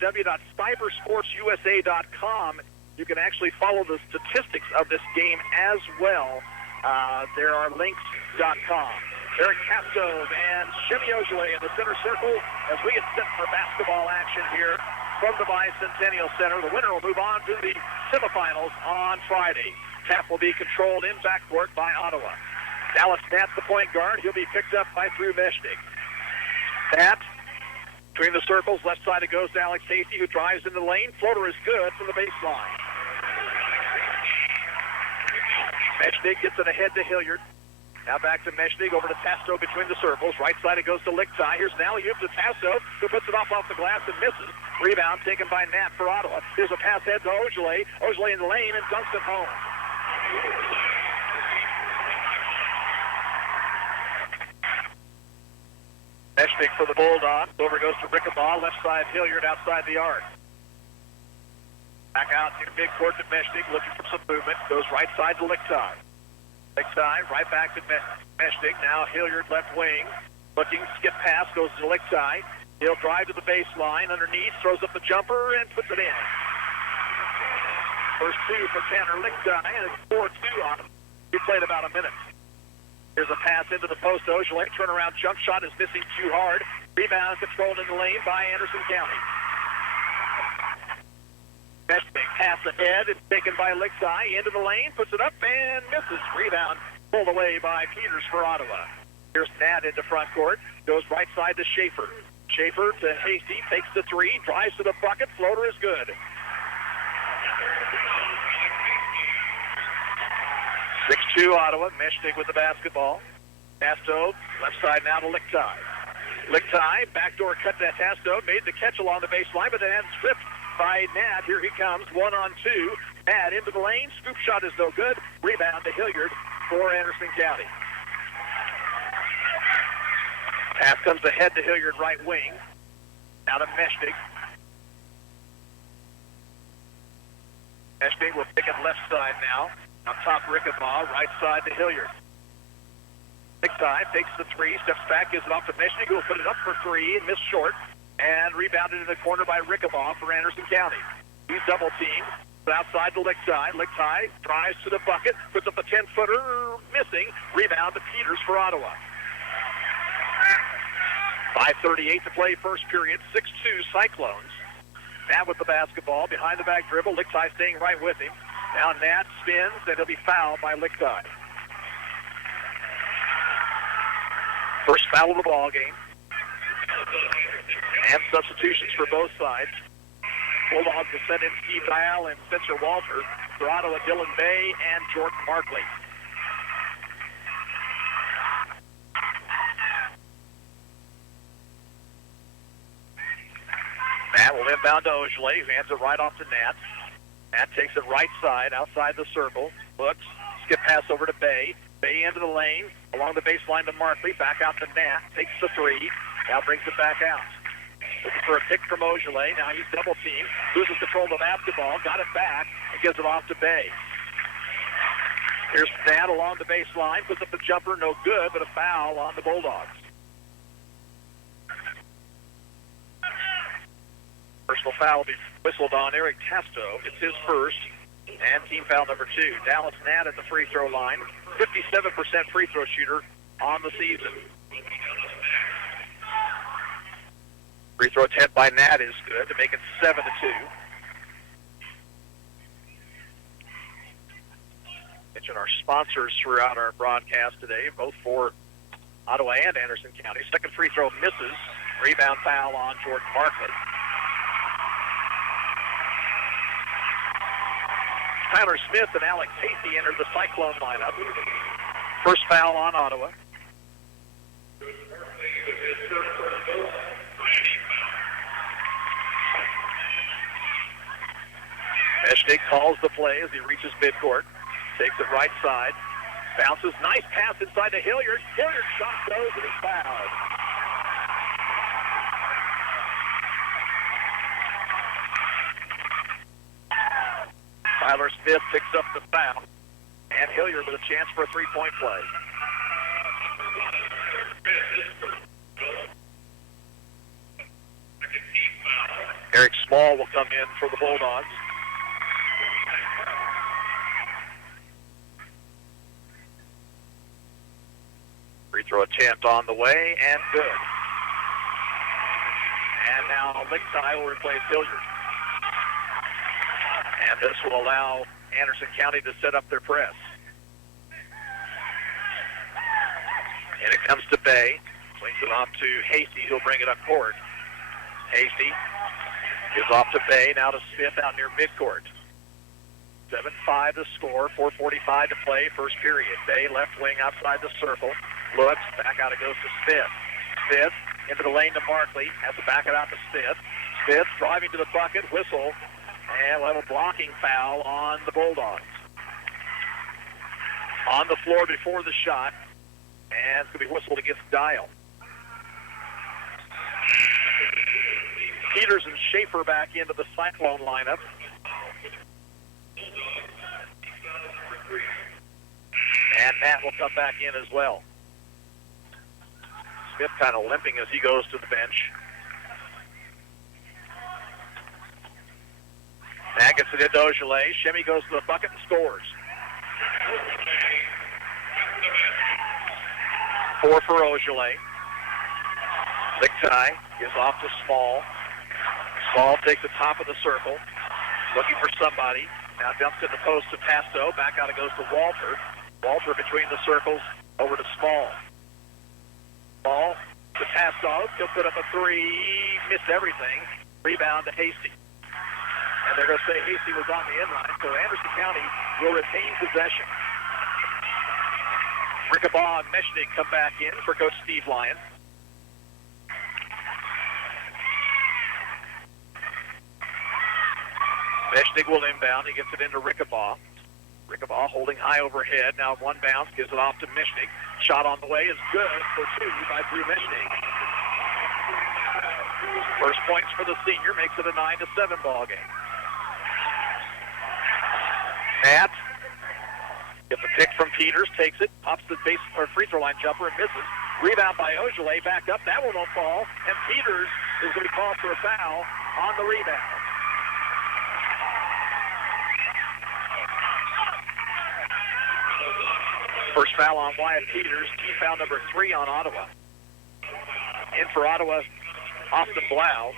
www.cybersportsusa.com. You can actually follow the statistics of this game as well. There are links.com. Eric Castove and Shimmy Ojale in the center circle as we get set for basketball action here from the Bicentennial Center. The winner will move on to the semifinals on Friday. Tap will be controlled in backcourt by Ottawa. Dallas Nat's the point guard. He'll be picked up by Drew Meshnig. Nat between the circles, left side it goes to Alex Hasty, who drives in the lane. Floater is good from the baseline. Meshnig gets it ahead to Hilliard. Now back to Meshnig, over to Tasto between the circles. Right side it goes to Lichtai. Here's an alley-oop to Tasto, who puts it off the glass and misses. Rebound taken by Nat for Ottawa. Here's a pass head to Ojale. Ojale in the lane and dunks it home. Meshnig for the Bulldogs. Over goes to Rickabaugh. Left side Hilliard outside the arc. Back out to midcourt to Meshnig, looking for some movement. Goes right side to Lichtai. Lichtai right back to Meshnig. Now Hilliard left wing. Looking, skip pass, goes to Lichtai. He'll drive to the baseline. Underneath, throws up the jumper and puts it in. First two for Tanner Lichtai, and it's 4-2 on him. He played about a minute. Here's a pass into the post. Ojale, turnaround jump shot is missing too hard. Rebound controlled in the lane by Anderson County. Meshnig pass ahead. It's taken by Lichtai. Into the lane, puts it up and misses. Rebound pulled away by Peters for Ottawa. Here's Nat into front court. Goes right side to Schaefer. Schaefer to Hasty. Takes the three. Drives to the bucket. Floater is good. 6-2 Ottawa. Meshnig with the basketball. Tasto, left side now to Lichtai. Lichtai, backdoor cut to Tasto. Made the catch along the baseline, but then stripped by Nat. Here he comes, 1-on-2. Nat into the lane. Scoop shot is no good. Rebound to Hilliard for Anderson County. Pass comes ahead to Hilliard, right wing. Now to Meshnig. Meshnig will pick it left side now. On top, Rickabaugh, right side to Hilliard. Lichtai takes the three, steps back, gives it off to Meshnig, who will put it up for three and miss short. And rebounded in the corner by Rickabaugh for Anderson County. He's double teamed. Outside to Lichtai. Lichtai drives to the bucket, puts up a 10-footer, missing. Rebound to Peters for Ottawa. 5:38 to play first period. 6-2 Cyclones. Nat with the basketball, behind the back dribble. Lichtai staying right with him. Now Nat spins, and he'll be fouled by Lichtai. First foul of the ball game. And substitutions for both sides. Bulldogs will send in Steve Dial and Spencer Walter. For Ottawa, Dylan Bay and Jordan Markley. Nat will inbound to Ojale, who hands it right off to Nat. Nat takes it right side, outside the circle. Looks, skip pass over to Bay. Bay into the lane, along the baseline to Markley. Back out to Nat, takes the three. Now brings it back out. Looking for a pick from Ojale. Now he's double teamed. Loses control of the basketball. Got it back and gives it off to Bay. Here's Nat along the baseline. Puts up the jumper. No good, but a foul on the Bulldogs. Personal foul will be whistled on Eric Tasto. It's his first. And team foul number 2. Dallas Nat at the free throw line. 57% free throw shooter on the season. Free throw attempt by Nat is good to make it 7-2. Mention our sponsors throughout our broadcast today, both for Ottawa and Anderson County. Second free throw misses. Rebound foul on Jordan Markley. Tyler Smith and Alex Hasty entered the Cyclone lineup. First foul on Ottawa. Meshnig calls the play as he reaches midcourt. Takes it right side. Bounces. Nice pass inside to Hilliard. Hilliard shot goes and he's fouled. Tyler Smith picks up the foul. And Hilliard with a chance for a three-point play. Eric Small will come in for the Bulldogs. Free throw attempt on the way, and good. And now Lichtai will replace Hilliard. And this will allow Anderson County to set up their press. And it comes to Bay. Swings it off to Hasty, who'll bring it up court. Hasty gives off to Bay, now to Smith out near midcourt. 7-5 to score, 4:45 to play, first period. Bay left wing outside the circle. Looks, back out it goes to Smith. Smith into the lane to Markley, has to back it out to Smith. Smith driving to the bucket, whistle, and we'll have a blocking foul on the Bulldogs. On the floor before the shot, and it's going to be whistled against Dial. Peters and Schaefer back into the Cyclone lineup. And Matt will come back in as well. Smith kind of limping as he goes to the bench. Matt gets it into Ogilvy. Shimmy goes to the bucket and scores. 4 for Ogilvy. Lichtai gives off to Small. Small takes the top of the circle, looking for somebody. Now jumps in the post to Pasto. Back out it goes to Walter. Walter between the circles, over to Small. Small to Pasto. He'll put up a three. Missed everything. Rebound to Hasty. And they're going to say Hasty was on the inline, so Anderson County will retain possession. Rickabaugh and Meshnig come back in for Coach Steve Lyon. Meshnig will inbound. He gets it into Rickabaugh. Rickabaugh holding high overhead. Now one bounce, gives it off to Meshnig. Shot on the way is good for 2 by Drew Meshnig. First points for the senior makes it a 9-7 ball game. Matt gets a pick from Peters, takes it, pops the base or free throw line jumper and misses. Rebound by Ogilvy, back up. That one will fall, and Peters is going to be called for a foul on the rebound. First foul on Wyatt Peters. Team foul number 3 on Ottawa. In for Ottawa, Austin Blau.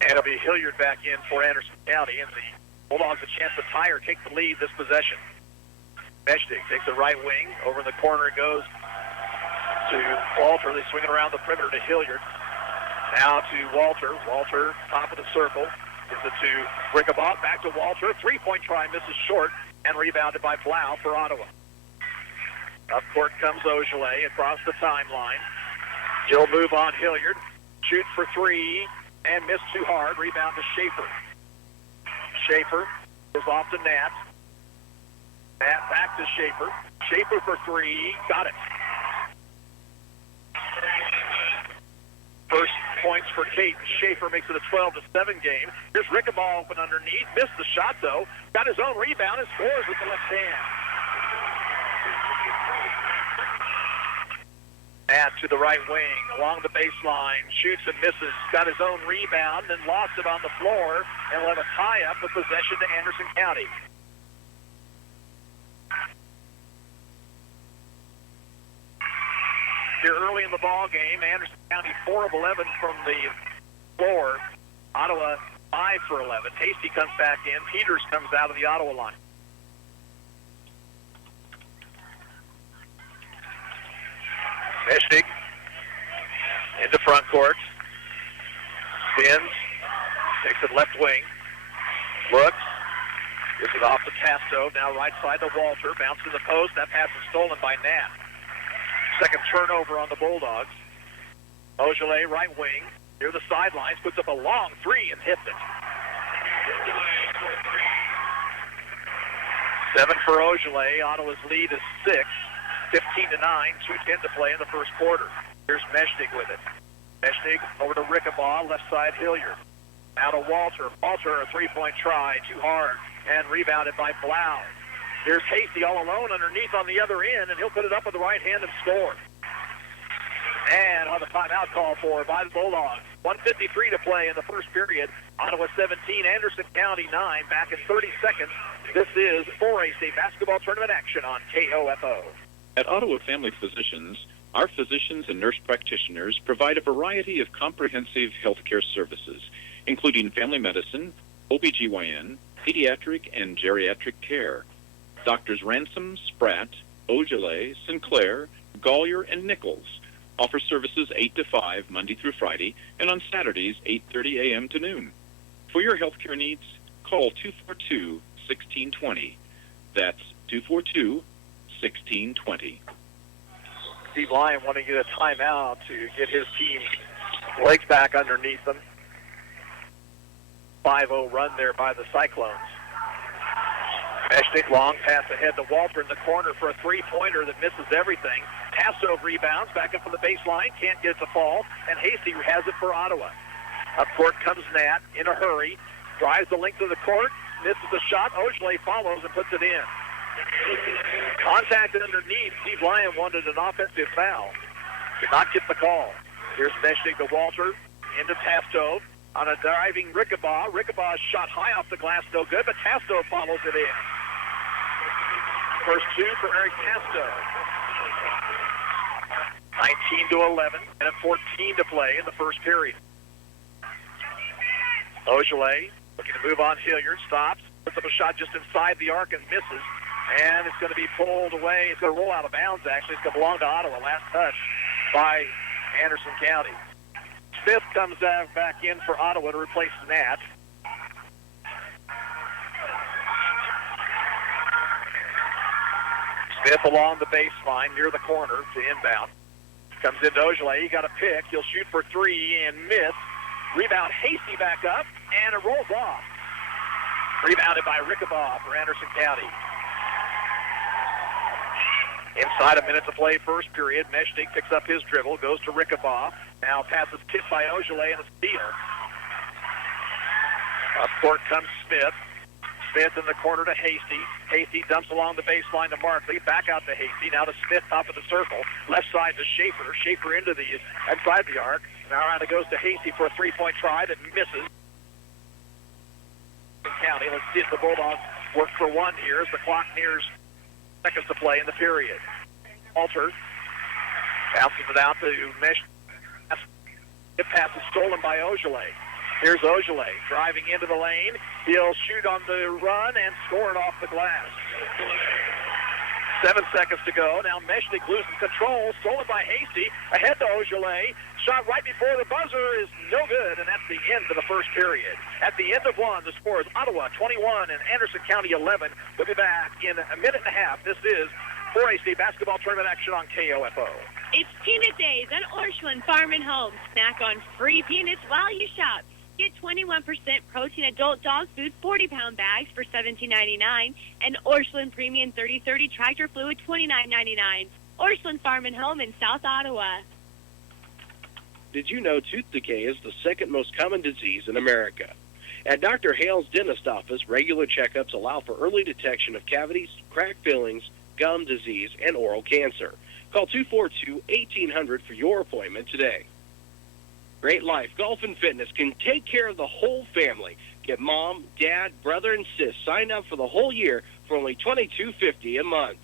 And it'll be Hilliard back in for Anderson County. And the Bulldogs a chance to tie or take the lead this possession. Meshnig takes the right wing. Over in the corner it goes to Walter. They swing it around the perimeter to Hilliard. Now to Walter. Walter, top of the circle. Gives it to Rickabaugh, back to Walter. Three-point try, misses short, and rebounded by Blau for Ottawa. Up court comes Ogilvy across the timeline. He'll move on Hilliard. Shoot for 3, and miss too hard. Rebound to Schaefer. Schaefer goes off to Nat. Nat back to Schaefer. Schaefer for 3, got it. First points for Kate. Schaefer makes it a 12-7 game. Here's Rickabaugh open underneath. Missed the shot, though. Got his own rebound and scores with the left hand. Matt to the right wing, along the baseline. Shoots and misses. Got his own rebound and lost it on the floor. And will have a tie-up with possession to Anderson County. Here early in the ball game, Anderson County 4 of 11 from the floor. Ottawa 5 for 11. Hasty comes back in. Peters comes out of the Ottawa line. Meshnig into front court. Spins. Takes it left wing. Looks. Gives it off to Pasto. Now right side to Walter. Bounces to the post. That pass is stolen by Nat. Second turnover on the Bulldogs. Ogilvy, right wing, near the sidelines, puts up a long 3 and hits it. 7 for Ogilvy. Ottawa's lead is 6. 15-9, 2:10 to play in the first quarter. Here's Meshnig with it. Meshnig over to Rickabaugh, left side Hilliard. Now to Walter. Walter, a 3-point try, too hard, and rebounded by Blau. Here's Hasty all alone underneath on the other end, and he'll put it up with the right hand and score. And on the timeout call for by the Bulldogs. 1:53 to play in the first period. Ottawa 17, Anderson County 9. Back in 30 seconds. This is 4A State basketball tournament action on KOFO. At Ottawa Family Physicians, our physicians and nurse practitioners provide a variety of comprehensive healthcare services, including family medicine, OBGYN, pediatric, and geriatric care. Doctors Ransom, Spratt, Ogilvy, Sinclair, Gollier, and Nichols offer services 8 to 5 Monday through Friday, and on Saturdays 8:30 a.m. to noon. For your healthcare needs, call 242-1620. That's 242-1620. Steve Lyon wanting to get a timeout to get his team's legs back underneath them. 5-0 run there by the Cyclones. Meshnick long pass ahead to Walter in the corner for a three-pointer that misses everything. Tasso rebounds back up from the baseline, can't get it to fall, and Hasty has it for Ottawa. Up court comes Nat in a hurry, drives the length of the court, misses the shot. Ogilvy follows and puts it in. Contact underneath. Steve Lyon wanted an offensive foul. Did not get the call. Here's Meshnick to Walter, into Tasto. On a driving Rickabaugh. Rickabaugh's shot high off the glass, no good, but Tasto follows it in. First two for Eric Tasto. 19-11, and a 14 to play in the first period. Ogilvy looking to move on Hilliard, stops, puts up a shot just inside the arc and misses, and it's going to be pulled away. It's going to roll out of bounds, actually. It's going to belong to Ottawa. Last touch by Anderson County. Smith comes back in for Ottawa to replace Nat. Smith along the baseline near the corner to inbound. Comes into Ogilvy. He got a pick. He'll shoot for three and miss. Rebound Hasty back up, and it rolls off. Rebounded by Rickabaugh for Anderson County. Inside a minute to play first period. Meshnick picks up his dribble, goes to Rickabaugh. Now passes tipped by Ogilvy and a steal. Up court comes Smith. Smith in the corner to Hasty. Hasty dumps along the baseline to Markley. Back out to Hasty. Now to Smith, top of the circle. Left side to Schaefer. Schaefer into the outside the arc. Now around it goes to Hasty for a three-point try that misses. County. Let's see if the Bulldogs work for one here as the clock nears seconds to play in the period. Walter bounces it out to Mesh. The pass is stolen by Ogilvy. Here's Ogilvy driving into the lane. He'll shoot on the run and score it off the glass. 7 seconds to go. Now Meshnick loses control. Stolen by Hasty. Ahead to Ogilvy. Shot right before the buzzer is no good, and that's the end of the first period. At the end of one, the score is Ottawa 21 and Anderson County 11. We'll be back in a minute and a half. This is 4A State basketball tournament action on KOFO. It's Peanut Days at Orscheln Farm and Home. Snack on free peanuts while you shop. Get 21% protein adult dog food 40-pound bags for $17.99 and Orscheln Premium 30/30 tractor fluid $29.99. Orscheln Farm and Home in South Ottawa. Did you know tooth decay is the second most common disease in America? At Dr. Hale's dentist office, regular checkups allow for early detection of cavities, cracked fillings, gum disease, and oral cancer. Call 242-1800 for your appointment today. Great Life Golf and Fitness can take care of the whole family. Get mom, dad, brother, and sis signed up for the whole year for only $22.50 a month.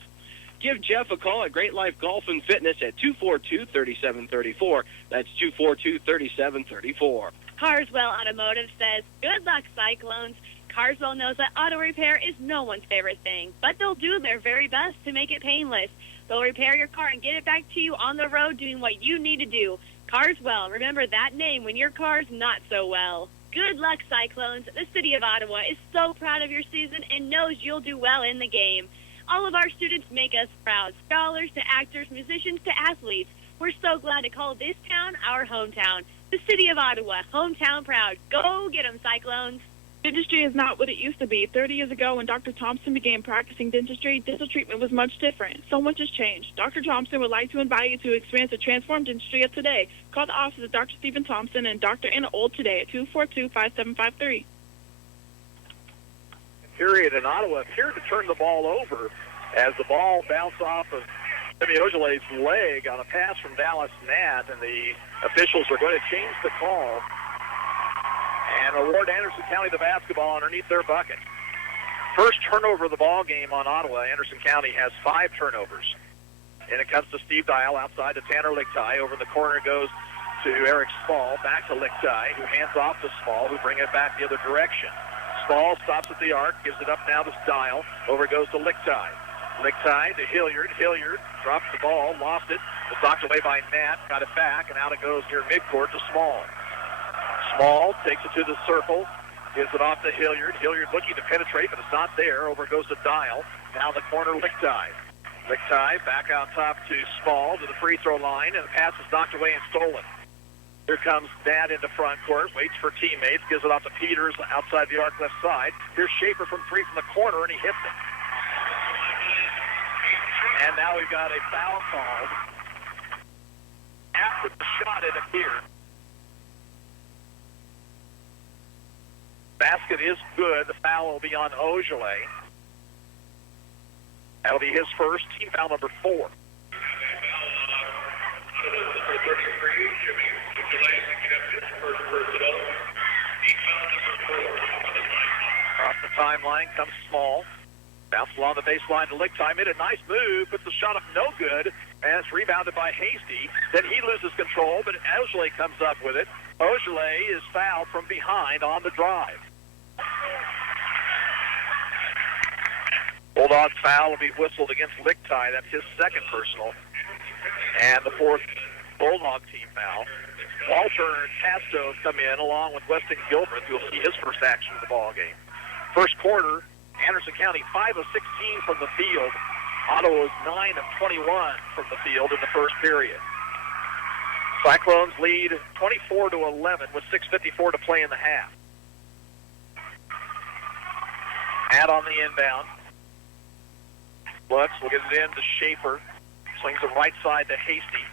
Give Jeff a call at Great Life Golf and Fitness at 242-3734. That's 242-3734. Carswell Automotive says, good luck, Cyclones. Carswell knows that auto repair is no one's favorite thing, but they'll do their very best to make it painless. They'll repair your car and get it back to you on the road doing what you need to do. Carswell, remember that name when your car's not so well. Good luck, Cyclones. The city of Ottawa is so proud of your season and knows you'll do well in the game. All of our students make us proud. Scholars to actors, musicians to athletes. We're so glad to call this town our hometown. The city of Ottawa, hometown proud. Go get 'em, Cyclones. Dentistry is not what it used to be. 30 years ago, when Dr. Thompson began practicing dentistry, dental treatment was much different. So much has changed. Dr. Thompson would like to invite you to experience the transformed dentistry of today. Call the office of Dr. Stephen Thompson and Dr. Anna Old today at 242-5753. Period in Ottawa appeared to turn the ball over as the ball bounced off of Jimmy Ojole's leg on a pass from Dallas Nat, and the officials are going to change the call and award Anderson County the basketball underneath their bucket. First turnover of the ball game on Ottawa. Anderson County has 5 turnovers. And it comes to Steve Dial outside to Tanner Lichtai. Over in the corner goes to Eric Small. Back to Lichtai, who hands off to Small, who bring it back the other direction. Small stops at the arc, gives it up now to Dial. Over it goes to Lichtai. Lichtai to Hilliard. Hilliard drops the ball, lost it. Was knocked away by Nat, got it back, and out it goes near midcourt to Small. Small takes it to the circle, gives it off to Hilliard. Hilliard looking to penetrate, but it's not there. Over it goes to Dial. Now the corner, Lichtai. Lichtai back out top to Small to the free throw line, and the pass is knocked away and stolen. Here comes Nat into front court, waits for teammates, gives it off to Peters outside the arc left side. Here's Schaefer from 3 from the corner, and he hits it. And now we've got a foul called after the shot, it appeared. Basket is good. The foul will be on Ojole. That'll be his first, team foul number 4. Number 33, Jimmy Ojole picking up his first personal. Team foul number 4. Off the timeline comes Small. Bounce along the baseline to Lichtai. Made a nice move, puts the shot up no good, and it's rebounded by Hasty. Then he loses control, but Ojole comes up with it. Ojole is fouled from behind on the drive. Bulldog foul will be whistled against Lichtai. That's his second personal. And the 4th Bulldog team foul. Walter and Casto come in along with Weston Gilbert, who will see his first action of the ball game. First quarter, Anderson County 5 of 16 from the field. Ottawa is 9 of 21 from the field in the first period. Cyclones lead 24 to 11 with 6:54 to play in the half. Add on the inbound. Lutz will get it in to Schaefer. Swings it right side to Hasty.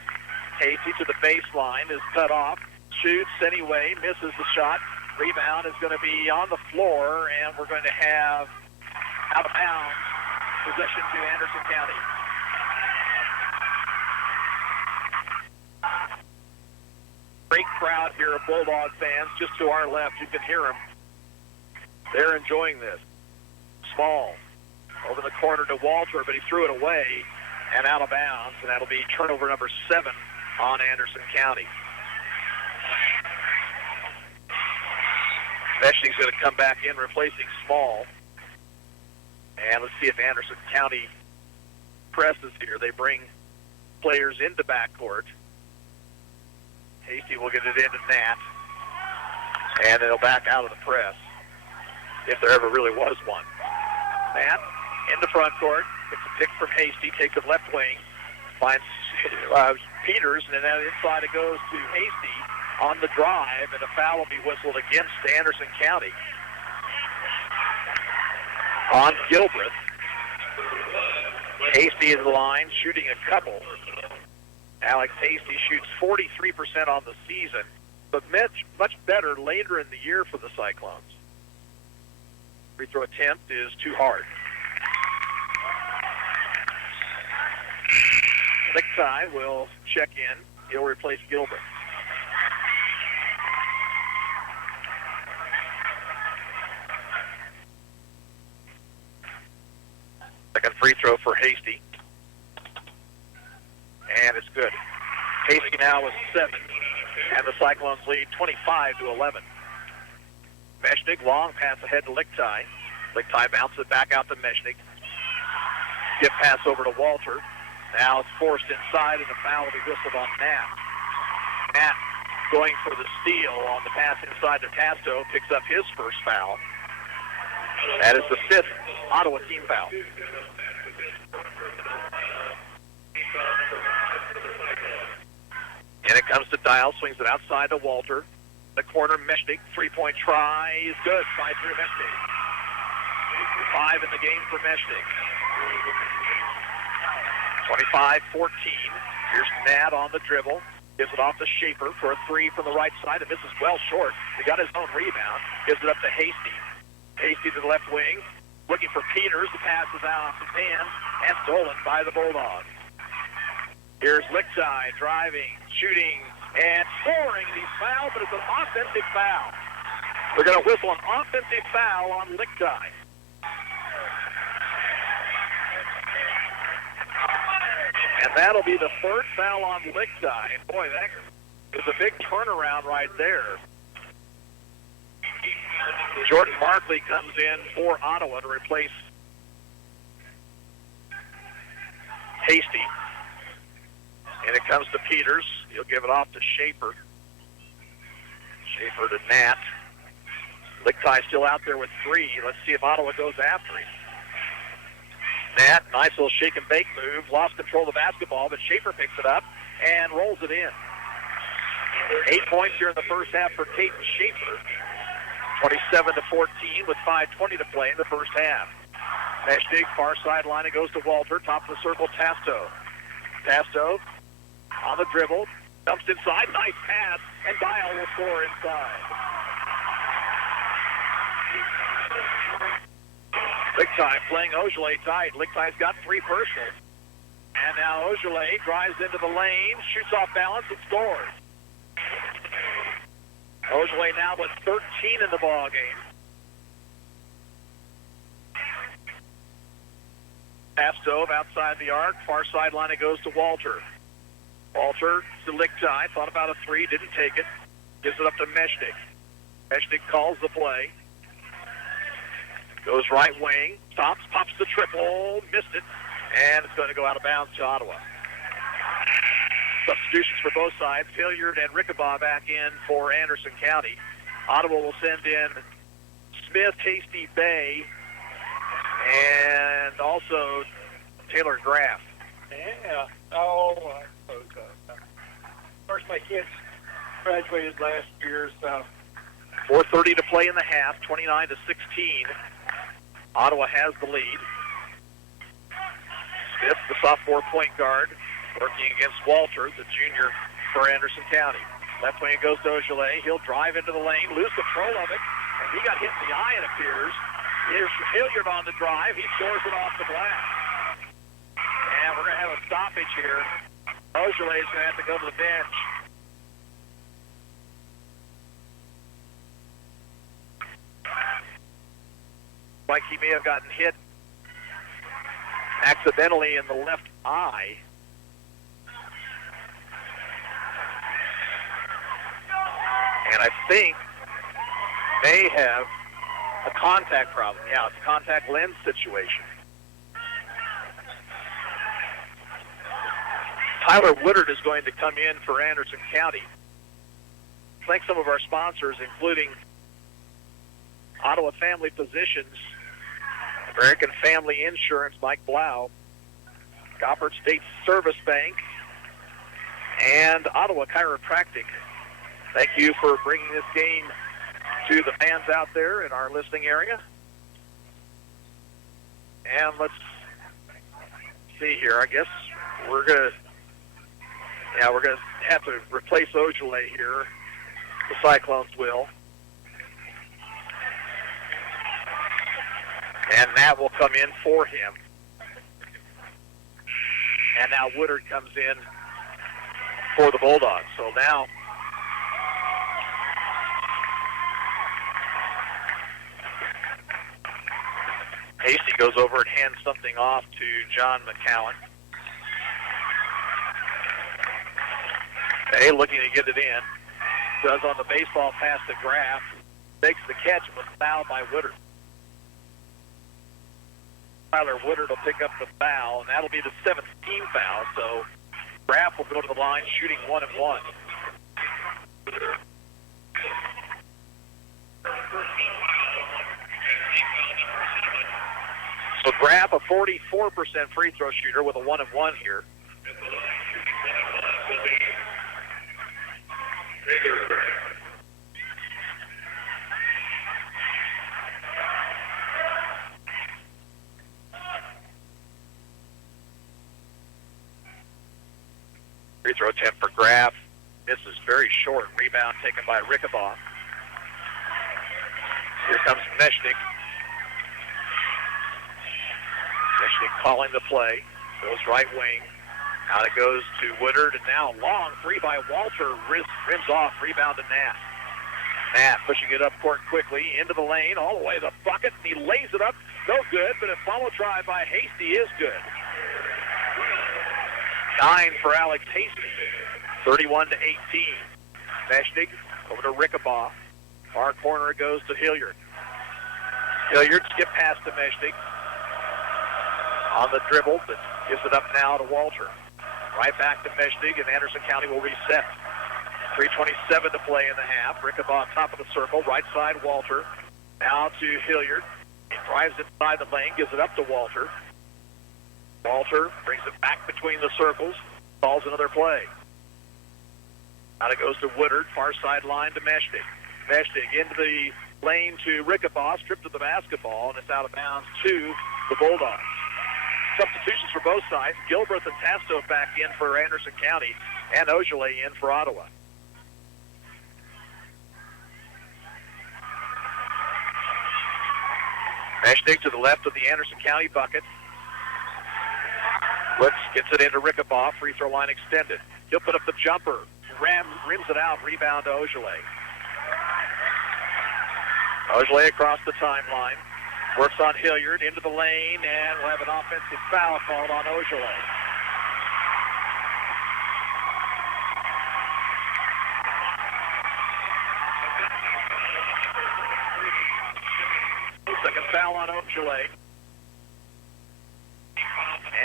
Hasty to the baseline is cut off. Shoots anyway, misses the shot. Rebound is going to be on the floor, and we're going to have out of bounds possession to Anderson County. Great crowd here of Bulldog fans just to our left. You can hear them. They're enjoying this. Small over the corner to Walter, but he threw it away and out of bounds, and that'll be turnover number 7 on Anderson County. Meshing's going to come back in, replacing Small. And let's see if Anderson County presses here. They bring players into backcourt. Hasty will get it into Nat. And it'll back out of the press, if there ever really was one. Nat in the front court. Gets a pick from Hasty. Takes it left wing. Finds Peters. And then inside it goes to Hasty on the drive. And a foul will be whistled against Anderson County on Gilbreth. Hasty is the line, shooting a couple. Alex Hasty shoots 43% on the season, but much better later in the year for the Cyclones. Free throw attempt is too hard. Lichtai will check in. He'll replace Gilbert. Second free throw for Hasty. And it's good. Hasty now with 7. And the Cyclones lead 25 to 11. Meshnig, long pass ahead to Lichtai. Lichtai bounces it back out to Meshnig. Skip pass over to Walter. Now it's forced inside, and the foul will be whistled on Nat. Nat going for the steal on the pass inside to Tasto, picks up his first foul. That is the 5th Ottawa team foul. And it comes to Dial, swings it outside to Walter. The corner, Meshnig, three-point try is good. 5 through Meshnig. 5 in the game for Meshnig. 25-14. Here's Nat on the dribble. Gives it off to Schaefer for a 3 from the right side. And misses well short. He got his own rebound. Gives it up to Hasty. Hasty to the left wing. Looking for Peters. The pass is out off his hands and stolen by the Bulldogs. Here's Lichtai driving, shooting, and scoring. He's fouled, but it's an offensive foul. They're going to whistle an offensive foul on Lichtai. And that'll be the third foul on Lichtai. And boy, that is a big turnaround right there. Jordan Markley comes in for Ottawa to replace Hasty. And it comes to Peters. He'll give it off to Schaefer. Schaefer to Nat. Lichtai still out there with 3. Let's see if Ottawa goes after him. Nat, nice little shake and bake move. Lost control of the basketball, but Schaefer picks it up and rolls it in. 8 points here in the first half for Caden Schaefer. 27-14 with 5:20 to play in the first half. Meshtig, far sideline. It goes to Walter. Top of the circle, Tasto. Tasto on the dribble. Dumps inside. Nice pass. And Dial will score inside. Lichtai playing Ojale tight. Lichtai's got 3 personals. And now Ojale drives into the lane, shoots off balance, and scores. Ojale now with 13 in the ball game. Pass dove outside the arc. Far sideline it goes to Walter. Walter to Lichtai. Thought about a 3. Didn't take it. Gives it up to Meshtig. Meshtig calls the play. Goes right wing. Stops. Pops the triple. Missed it. And it's going to go out of bounds to Ottawa. Substitutions for both sides. Hilliard and Rickabaugh back in for Anderson County. Ottawa will send in Smith, Hasty, Bay, and also Taylor Graff. Yeah. Oh, I suppose so. Of course, my kids graduated last year, so. 4:30 to play in the half, 29-16. Ottawa has the lead. Smith, the sophomore point guard, working against Walter, the junior for Anderson County. Left wing goes to Ojale. He'll drive into the lane, lose control of it, and he got hit in the eye, it appears. Here's Hilliard on the drive. He scores it off the glass. And we're going to have a stoppage here. Ojale is going to have to go to the bench. Like he may have gotten hit accidentally in the left eye. And I think may have a contact problem. Yeah, it's a contact lens situation. Tyler Woodard is going to come in for Anderson County. Thank some of our sponsors, including Ottawa Family Physicians, American Family Insurance, Mike Blau, Goppert State Service Bank, and Ottawa Chiropractic. Thank you for bringing this game to the fans out there in our listening area. And let's see here. I guess we're gonna have to replace Ojale here. The Cyclones will. And Matt will come in for him. And now Woodard comes in for the Bulldogs. So now Hasty goes over and hands something off to John McCowan. Hey, looking to get it in. Does on the baseball pass to Graff. Takes the catch and was fouled by Woodard. Tyler Woodard will pick up the foul, and that'll be the 7th team foul. So Graff will go to the line shooting 1 and 1. So Graff, a 44% free throw shooter with a 1 and 1 here. Free throw attempt for Graff. This is very short. Rebound taken by Rickabaugh. Here comes Meshtig. Meshtig calling the play. Goes right wing. Out it goes to Woodard, and now long three by Walter. Rims off, rebound to Nat. Nat pushing it up court quickly, into the lane, all the way to the bucket, and he lays it up. No good, but a follow try by Hasty is good. 9 for Alex Hasty, 31-18. Meshnig over to Rickabaugh. Far corner it goes to Hilliard. Hilliard skip past to Meshnig. On the dribble, but gives it up now to Walter. Right back to Meshnig, and Anderson County will reset. 3:27 to play in the half. Rickabaugh top of the circle, right side Walter. Now to Hilliard. He drives inside the lane, gives it up to Walter. Walter brings it back between the circles, calls another play. Now it goes to Woodard, far sideline to Meshnig. Meshnig into the lane to Rickabaugh, stripped of the basketball, and it's out of bounds to the Bulldogs. Substitutions for both sides. Gilbreth and Tasto back in for Anderson County, and Ogilvy in for Ottawa. Meshnig to the left of the Anderson County bucket. Woods gets it into Rickabaugh, free throw line extended. He'll put up the jumper. Rims it out, rebound to Ogilvy. Ogilvy across the timeline. Works on Hilliard, into the lane, and we'll have an offensive foul called on Ogilvy. Second foul on Ogilvy.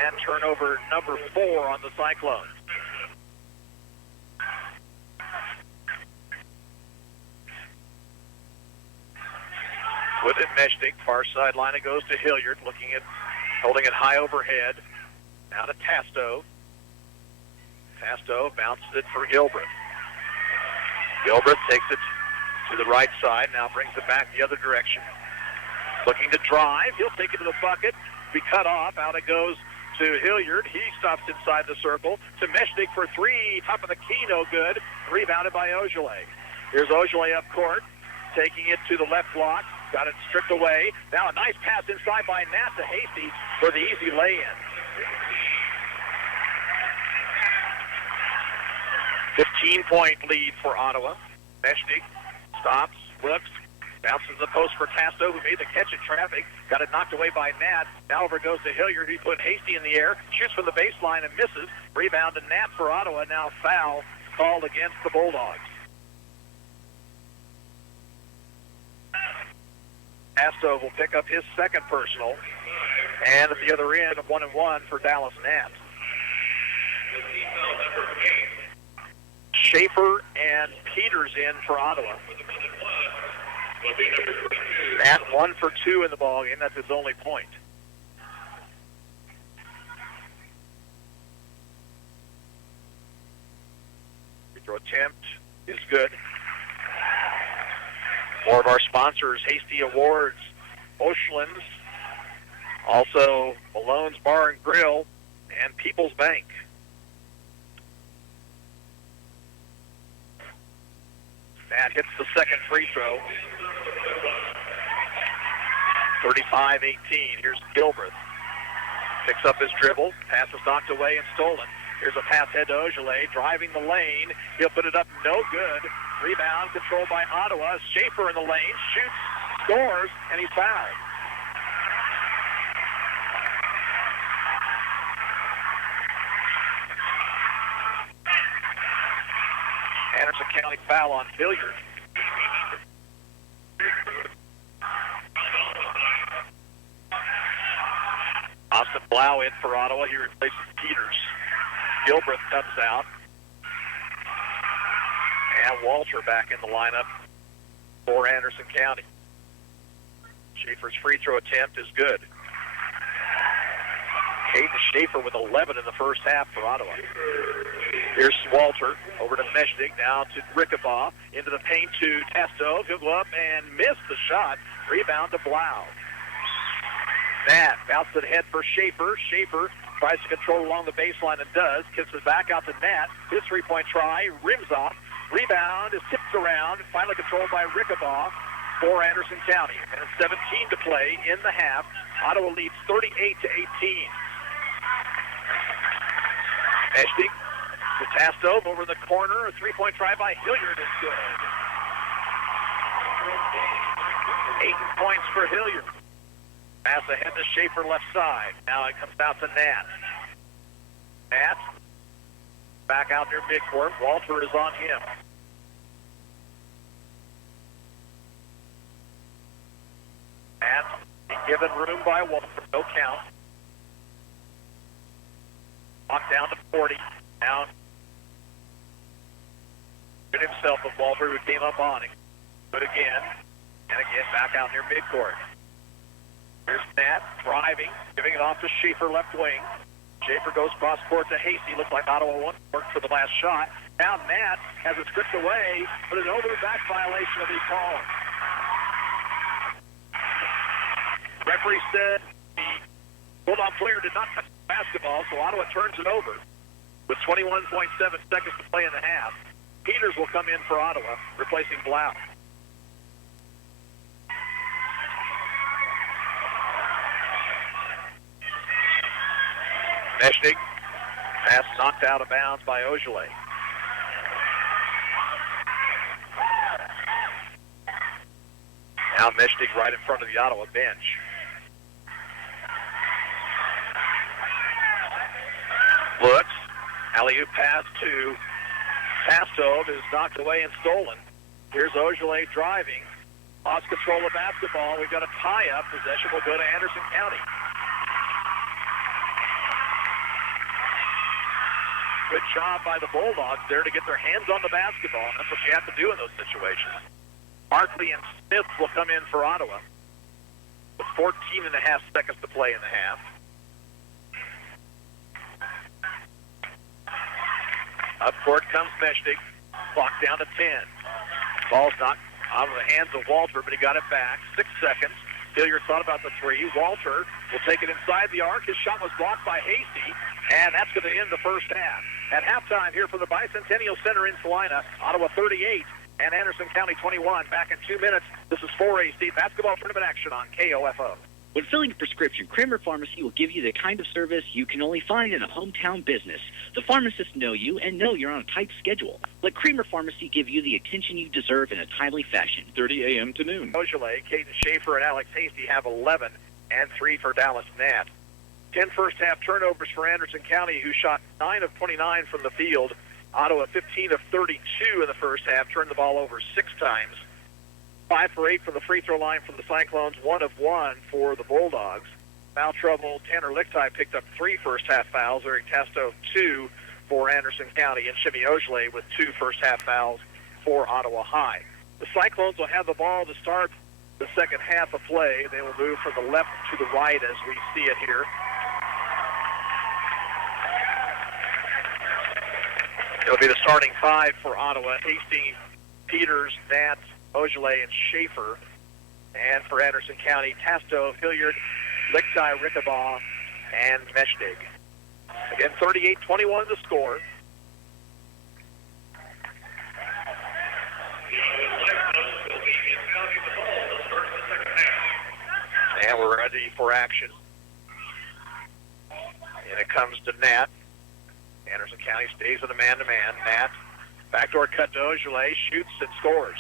And turnover number 4 on the Cyclones. With it, Meshnig, far sideline, it goes to Hilliard, holding it high overhead. Now to Tasto. Tasto bounces it for Gilbreth. Gilbreth takes it to the right side, now brings it back the other direction. Looking to drive, he'll take it to the bucket, be cut off, out it goes to Hilliard. He stops inside the circle to Meshnig for 3, top of the key, no good. Rebounded by Ogilvy. Here's Ogilvy up court, taking it to the left block. Got it stripped away. Now a nice pass inside by Nat to Hasty for the easy lay-in. 15-point lead for Ottawa. Meshnig stops, looks, bounces the post for Tasto, who made the catch in traffic. Got it knocked away by Nat. Now over goes to Hilliard. He put Hasty in the air, shoots from the baseline and misses. Rebound to Nat for Ottawa. Now foul called against the Bulldogs. Tasto will pick up his second personal. And at the other end, 1-1 for Dallas Nat. Schaefer and Peters in for Ottawa. Nat 1 for 2 in the ballgame. That's his only point. Free throw attempt is good. More of our sponsors, Hasty Awards, Oshlands, also Malone's Bar and Grill, and People's Bank. Nat hits the second free throw. 35-18. Here's Gilbreth. Picks up his dribble. Pass is knocked away and stolen. Here's a pass head to Ogilvy, driving the lane. He'll put it up, no good. Rebound controlled by Ottawa. Schaefer in the lane, shoots, scores, and he's fouled. Anderson County foul on Hilliard. Austin Blau in for Ottawa. He replaces Peters. Gilbreth comes out. And Walter back in the lineup for Anderson County. Schaefer's free throw attempt is good. Caden Schaefer with 11 in the first half for Ottawa. Here's Walter over to Meshnig, now to Rickabaugh, into the paint to Tasto. He'll go up and miss the shot. Rebound to Blau. Nat bounces it ahead for Schaefer. Schaefer tries to control along the baseline and does. Kicks it back out to Nat. His three-point try, rims off. Rebound is tipped around, finally controlled by Rickabaugh for Anderson County. And it's 17 to play in the half. Ottawa leads 38-18. Meshtig to Tastove over the corner. A three-point try by Hilliard is good. 8 points for Hilliard. Pass ahead to Schaefer left side. Now it comes out to Nat. Nat back out near midcourt. Walter is on him. Nat given room by Walter. No count. Locked down to 40. Now good himself with Walter, who came up on him. Good again. And again back out near midcourt. Here's Nat driving, giving it off to Schaefer left wing. Schaefer goes cross court to Hasty. Looks like Ottawa won for the last shot. Now Nat has it stripped away, but an over the back violation will be called. Referee said the Bulldog player did not touch the basketball, so Ottawa turns it over with 21.7 seconds to play in the half. Peters will come in for Ottawa, replacing Blau. Meshtig, pass knocked out of bounds by Ogilvy. Now Meshtig right in front of the Ottawa bench. Looks, alley-oop pass to Tastove is knocked away and stolen. Here's Ogilvy driving. Lost control of basketball. We've got a tie-up. Possession will go to Anderson County. Good job by the Bulldogs there to get their hands on the basketball. And that's what you have to do in those situations. Barkley and Smith will come in for Ottawa with 14 and a half seconds to play in the half. Up court comes Meshtig. Clock down to 10. Ball's knocked out of the hands of Walter, but he got it back. 6 seconds. Hilliard thought about the three. Walter will take it inside the arc. His shot was blocked by Hasty, and that's going to end the first half. At halftime here for the Bicentennial Center in Salina, Ottawa 38 and Anderson County 21. Back in 2 minutes. This is 4AC basketball tournament action on KOFO. When filling a prescription, Kramer Pharmacy will give you the kind of service you can only find in a hometown business. The pharmacists know you and know you're on a tight schedule. Let Kramer Pharmacy give you the attention you deserve in a timely fashion. 30 a.m. to noon. Ogilvy, Caden Schaefer, and Alex Hasty have 11 and 3 for Dallas Nat. 10 first-half turnovers for Anderson County, who shot 9 of 29 from the field. Ottawa 15 of 32 in the first half, turned the ball over 6 times. 5 for 8 from the free throw line from the Cyclones, 1 of 1 for the Bulldogs. Foul trouble, Tanner Lichtai picked up 3 first-half fouls. Eric Tasto, 2 for Anderson County, and Shimmy Ogilvy with 2 first-half fouls for Ottawa High. The Cyclones will have the ball to start the second half of play. They will move from the left to the right as we see it here. It'll be the starting 5 for Ottawa: Hastings, Peters, Nat, Ogilvy, and Schaefer. And for Anderson County, Tasto, Hilliard, Lichtai, Rickabaugh, and Meshtig. Again, 38-21 the score. And we're ready for action. And it comes to Nat. Anderson County stays in a man-to-man. Nat, backdoor cut to Ogilvy, shoots and scores.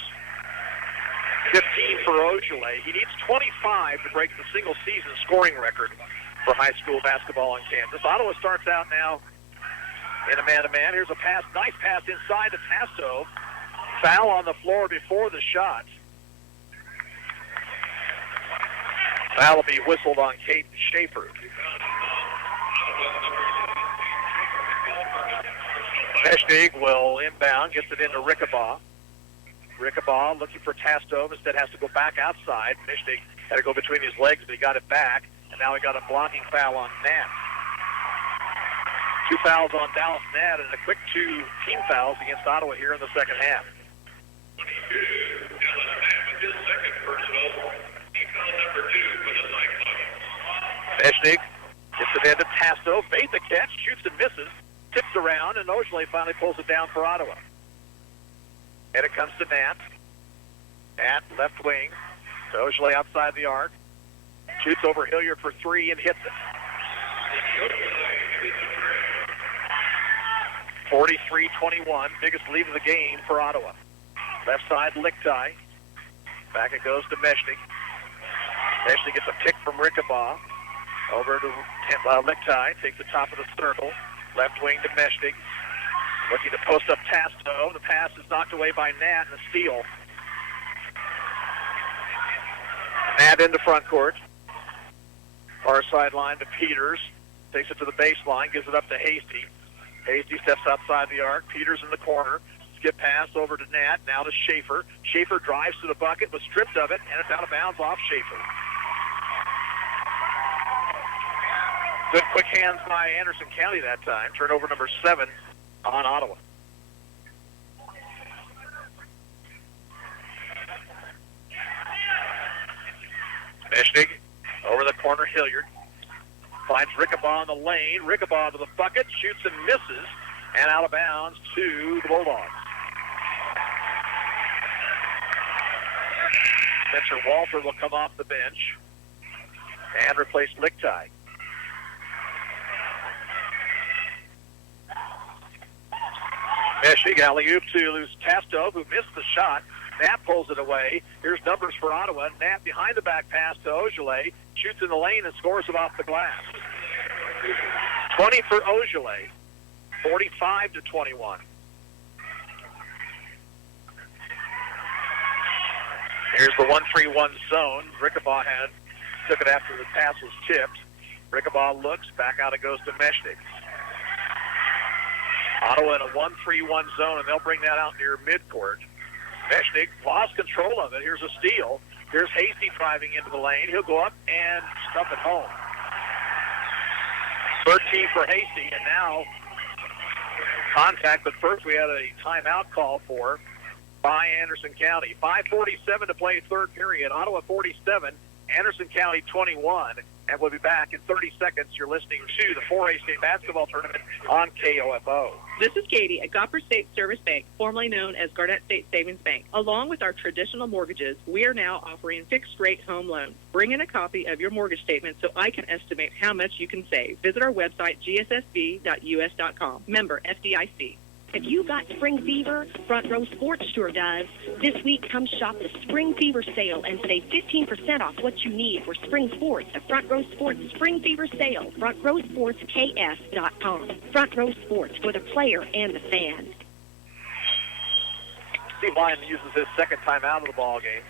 15 for Ogilvy. He needs 25 to break the single-season scoring record for high school basketball in Kansas. Ottawa starts out now in a man-to-man. Here's a pass, nice pass inside to Tasto. Foul on the floor before the shot. Foul will be whistled on Kate Schaefer. Meshtig will inbound, gets it into Rickabaugh. Rickabaugh looking for Tasto, instead has to go back outside. Meshtig had to go between his legs, but he got it back. And now he got a blocking foul on Nat. 2 fouls on Dallas Nat and a quick 2 team fouls against Ottawa here in the second half. 22, Dallas Nat with his second personal. Team foul number 2 for the Cyclones. Meshtig gets it into Tasto, fades the catch, shoots and misses, tips around, and Ogilvy finally pulls it down for Ottawa. And it comes to Nat. Nat, left wing, to Ogilvy outside the arc. Shoots over Hilliard for 3 and hits it. 43-21, biggest lead of the game for Ottawa. Left side, Lichtai. Back it goes to Meshnik. Meshnik gets a pick from Rickabaugh. Over to Lichtai, takes the top of the circle. Left wing to Meshnik. Looking to post up Tasto. The pass is knocked away by Nat and a steal. Nat into front court. Far sideline to Peters. Takes it to the baseline, gives it up to Hasty. Hasty steps outside the arc. Peters in the corner. Skip pass over to Nat. Now to Schaefer. Schaefer drives to the bucket, was stripped of it, and it's out of bounds off Schaefer. Good quick hands by Anderson County that time. Turnover number 7 on Ottawa. Meshnig over the corner, Hilliard. Finds Rickabaugh in the lane. Rickabaugh to the bucket, shoots and misses, and out of bounds to the Bulldogs. Spencer Walter will come off the bench and replace Lichtai. Meshig alley-oop to Tasto, who missed the shot. Nat pulls it away. Here's numbers for Ottawa. Nat behind the back pass to Ogilvy. Shoots in the lane and scores it off the glass. 20 for Ogilvy. 45-21. Here's the 1-3-1 zone. Rickabaugh took it after the pass was tipped. Rickabaugh looks. Back out it goes to Meshnig. Ottawa in a 1-3-1 zone, and they'll bring that out near midcourt. Meshnig lost control of it. Here's a steal. Here's Hasty driving into the lane. He'll go up and stuff it home. 13 for Hasty, and now contact, but first we had a timeout call for by Anderson County. 5:47 to play third period. Ottawa 47, Anderson County 21. And we'll be back in 30 seconds. You're listening to the 4A State Basketball Tournament on KOFO. This is Katie at Gopher State Service Bank, formerly known as Garnett State Savings Bank. Along with our traditional mortgages, we are now offering fixed-rate home loans. Bring in a copy of your mortgage statement so I can estimate how much you can save. Visit our website, gssb.us.com. Member FDIC. Have you got spring fever? Front Row Sports sure does. This week, come shop the Spring Fever Sale and save 15% off what you need for spring sports at Front Row Sports Spring Fever Sale. FrontRowSportsKS.com. Front Row Sports for the player and the fan. Steve Lyon uses his second time out of the ball game.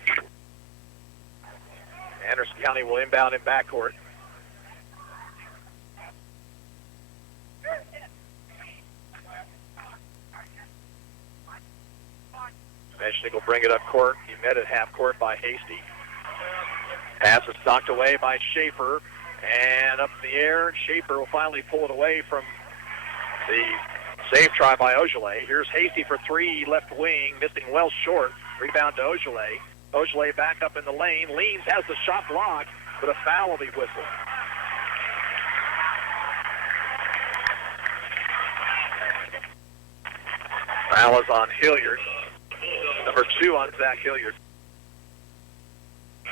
Anderson County will inbound in backcourt. Meshnig will bring it up court. He met at half court by Hasty. Pass is knocked away by Schaefer. And up in the air, Schaefer will finally pull it away from the save try by Ogilvy. Here's Hasty for three, left wing, missing well short. Rebound to Ogilvy. Ogilvy back up in the lane. Leans, has the shot blocked, but a foul will be whistled. Foul is on Hilliard. Number 2 on Zach Hilliard.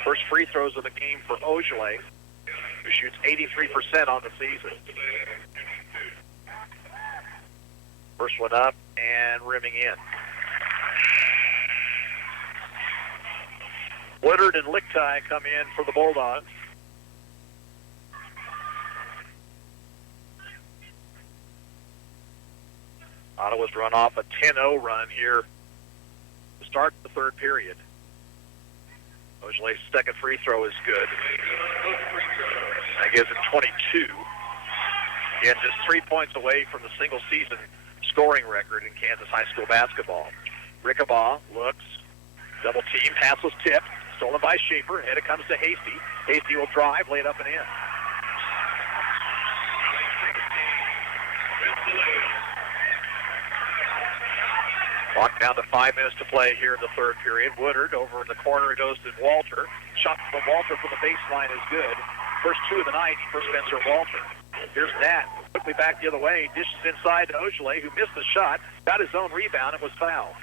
First free throws of the game for Ogilvy, who shoots 83% on the season. First one up and rimming in. Woodard and Lichtai come in for the Bulldogs. Ottawa's run off a 10-0 run here to start the third period. Ogilvy's second free throw is good. That gives it 22. Again, just 3 points away from the single-season scoring record in Kansas high school basketball. Rickabaugh looks, double team, pass was tipped, stolen by Schaefer, and it comes to Hasty. Hasty will drive, lay it up and in. Clock down to 5 minutes to play here in the third period. Woodard over in the corner goes to Walter. Shot from Walter from the baseline is good. First two of the night for Spencer Walter. Here's Nat. Quickly back the other way. Dishes inside to Ogilvy, who missed the shot. Got his own rebound and was fouled.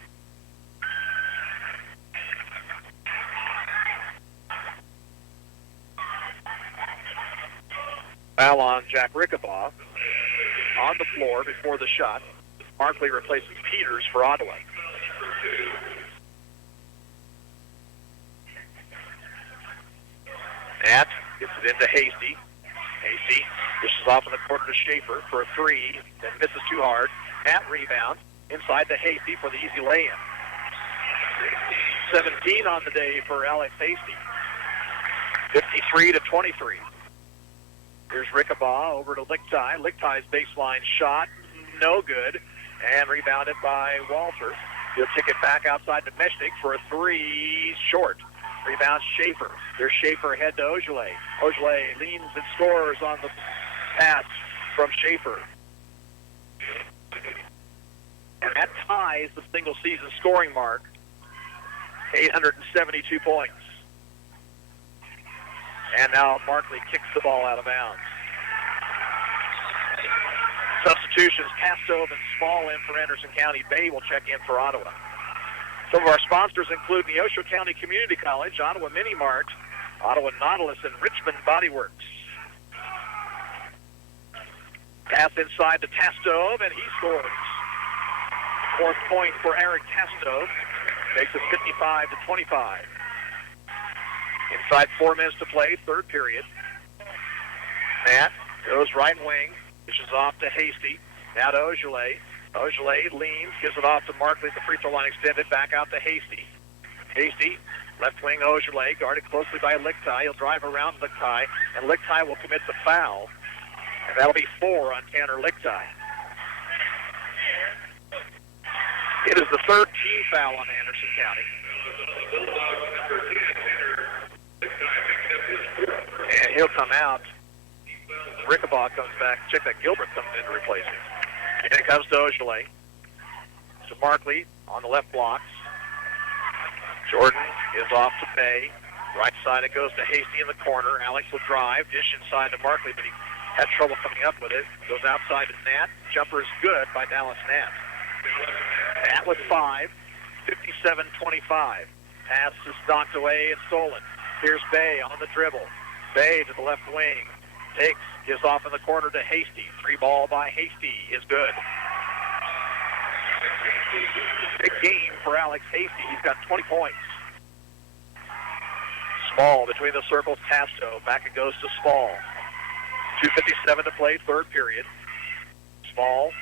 Foul on Jack Rickabaugh on the floor before the shot. Markley replaces Peters for Ottawa. Nat gets it into Hasty. Hasty dishes off in the corner to Schaefer for a three, then misses too hard. Nat rebounds inside to Hasty for the easy lay-in. 17 on the day for Alex Hasty. 53-23. Here's Rickabaugh over to Lichtai. Lichtai's baseline shot, no good, and rebounded by Walter. He'll kick it back outside to Meshnik for a three, short. Rebounds Schaefer. There's Schaefer ahead to Ogilvy. Ogilvy leans and scores on the pass from Schaefer. And that ties the single-season scoring mark, 872 points. And now Markley kicks the ball out of bounds. Substitutions, Castove and Small in for Anderson County. Bay will check in for Ottawa. Some of our sponsors include Neosho County Community College, Ottawa Mini Mart, Ottawa Nautilus, and Richmond Body Works. Pass inside to Tastove, and he scores. Fourth point for Eric Tastove. Makes it 55-25. Inside 4 minutes to play, third period. Matt goes right wing, dishes off to Hasty. Now to Ogilvy. Ogilvy leans, gives it off to Markley at the free throw line extended, back out to Hasty. Hasty, left wing Ogilvy, guarded closely by Lichtai. He'll drive around Lichtai, and Lichtai will commit the foul. And that'll be 4 on Tanner Lichtai. It is the third team foul on Anderson County. And he'll come out. Rickabaugh comes back. Check that Gilbert comes in to replace him. And it comes to Ogilvy. To Markley on the left blocks. Jordan is off to Bay. Right side it goes to Hasty in the corner. Alex will drive. Dish inside to Markley, but he had trouble coming up with it. Goes outside to Nat. Jumper is good by Dallas Nat. Nat with 5. 57-25. Pass is knocked away and stolen. Here's Bay on the dribble. Bay to the left wing. Takes, gives off in the corner to Hasty. 3 ball by Hasty is good. Big game for Alex Hasty. He's got 20 points. Small between the circles, Tasto. Back it goes to Small. 2:57 to play, third period. Small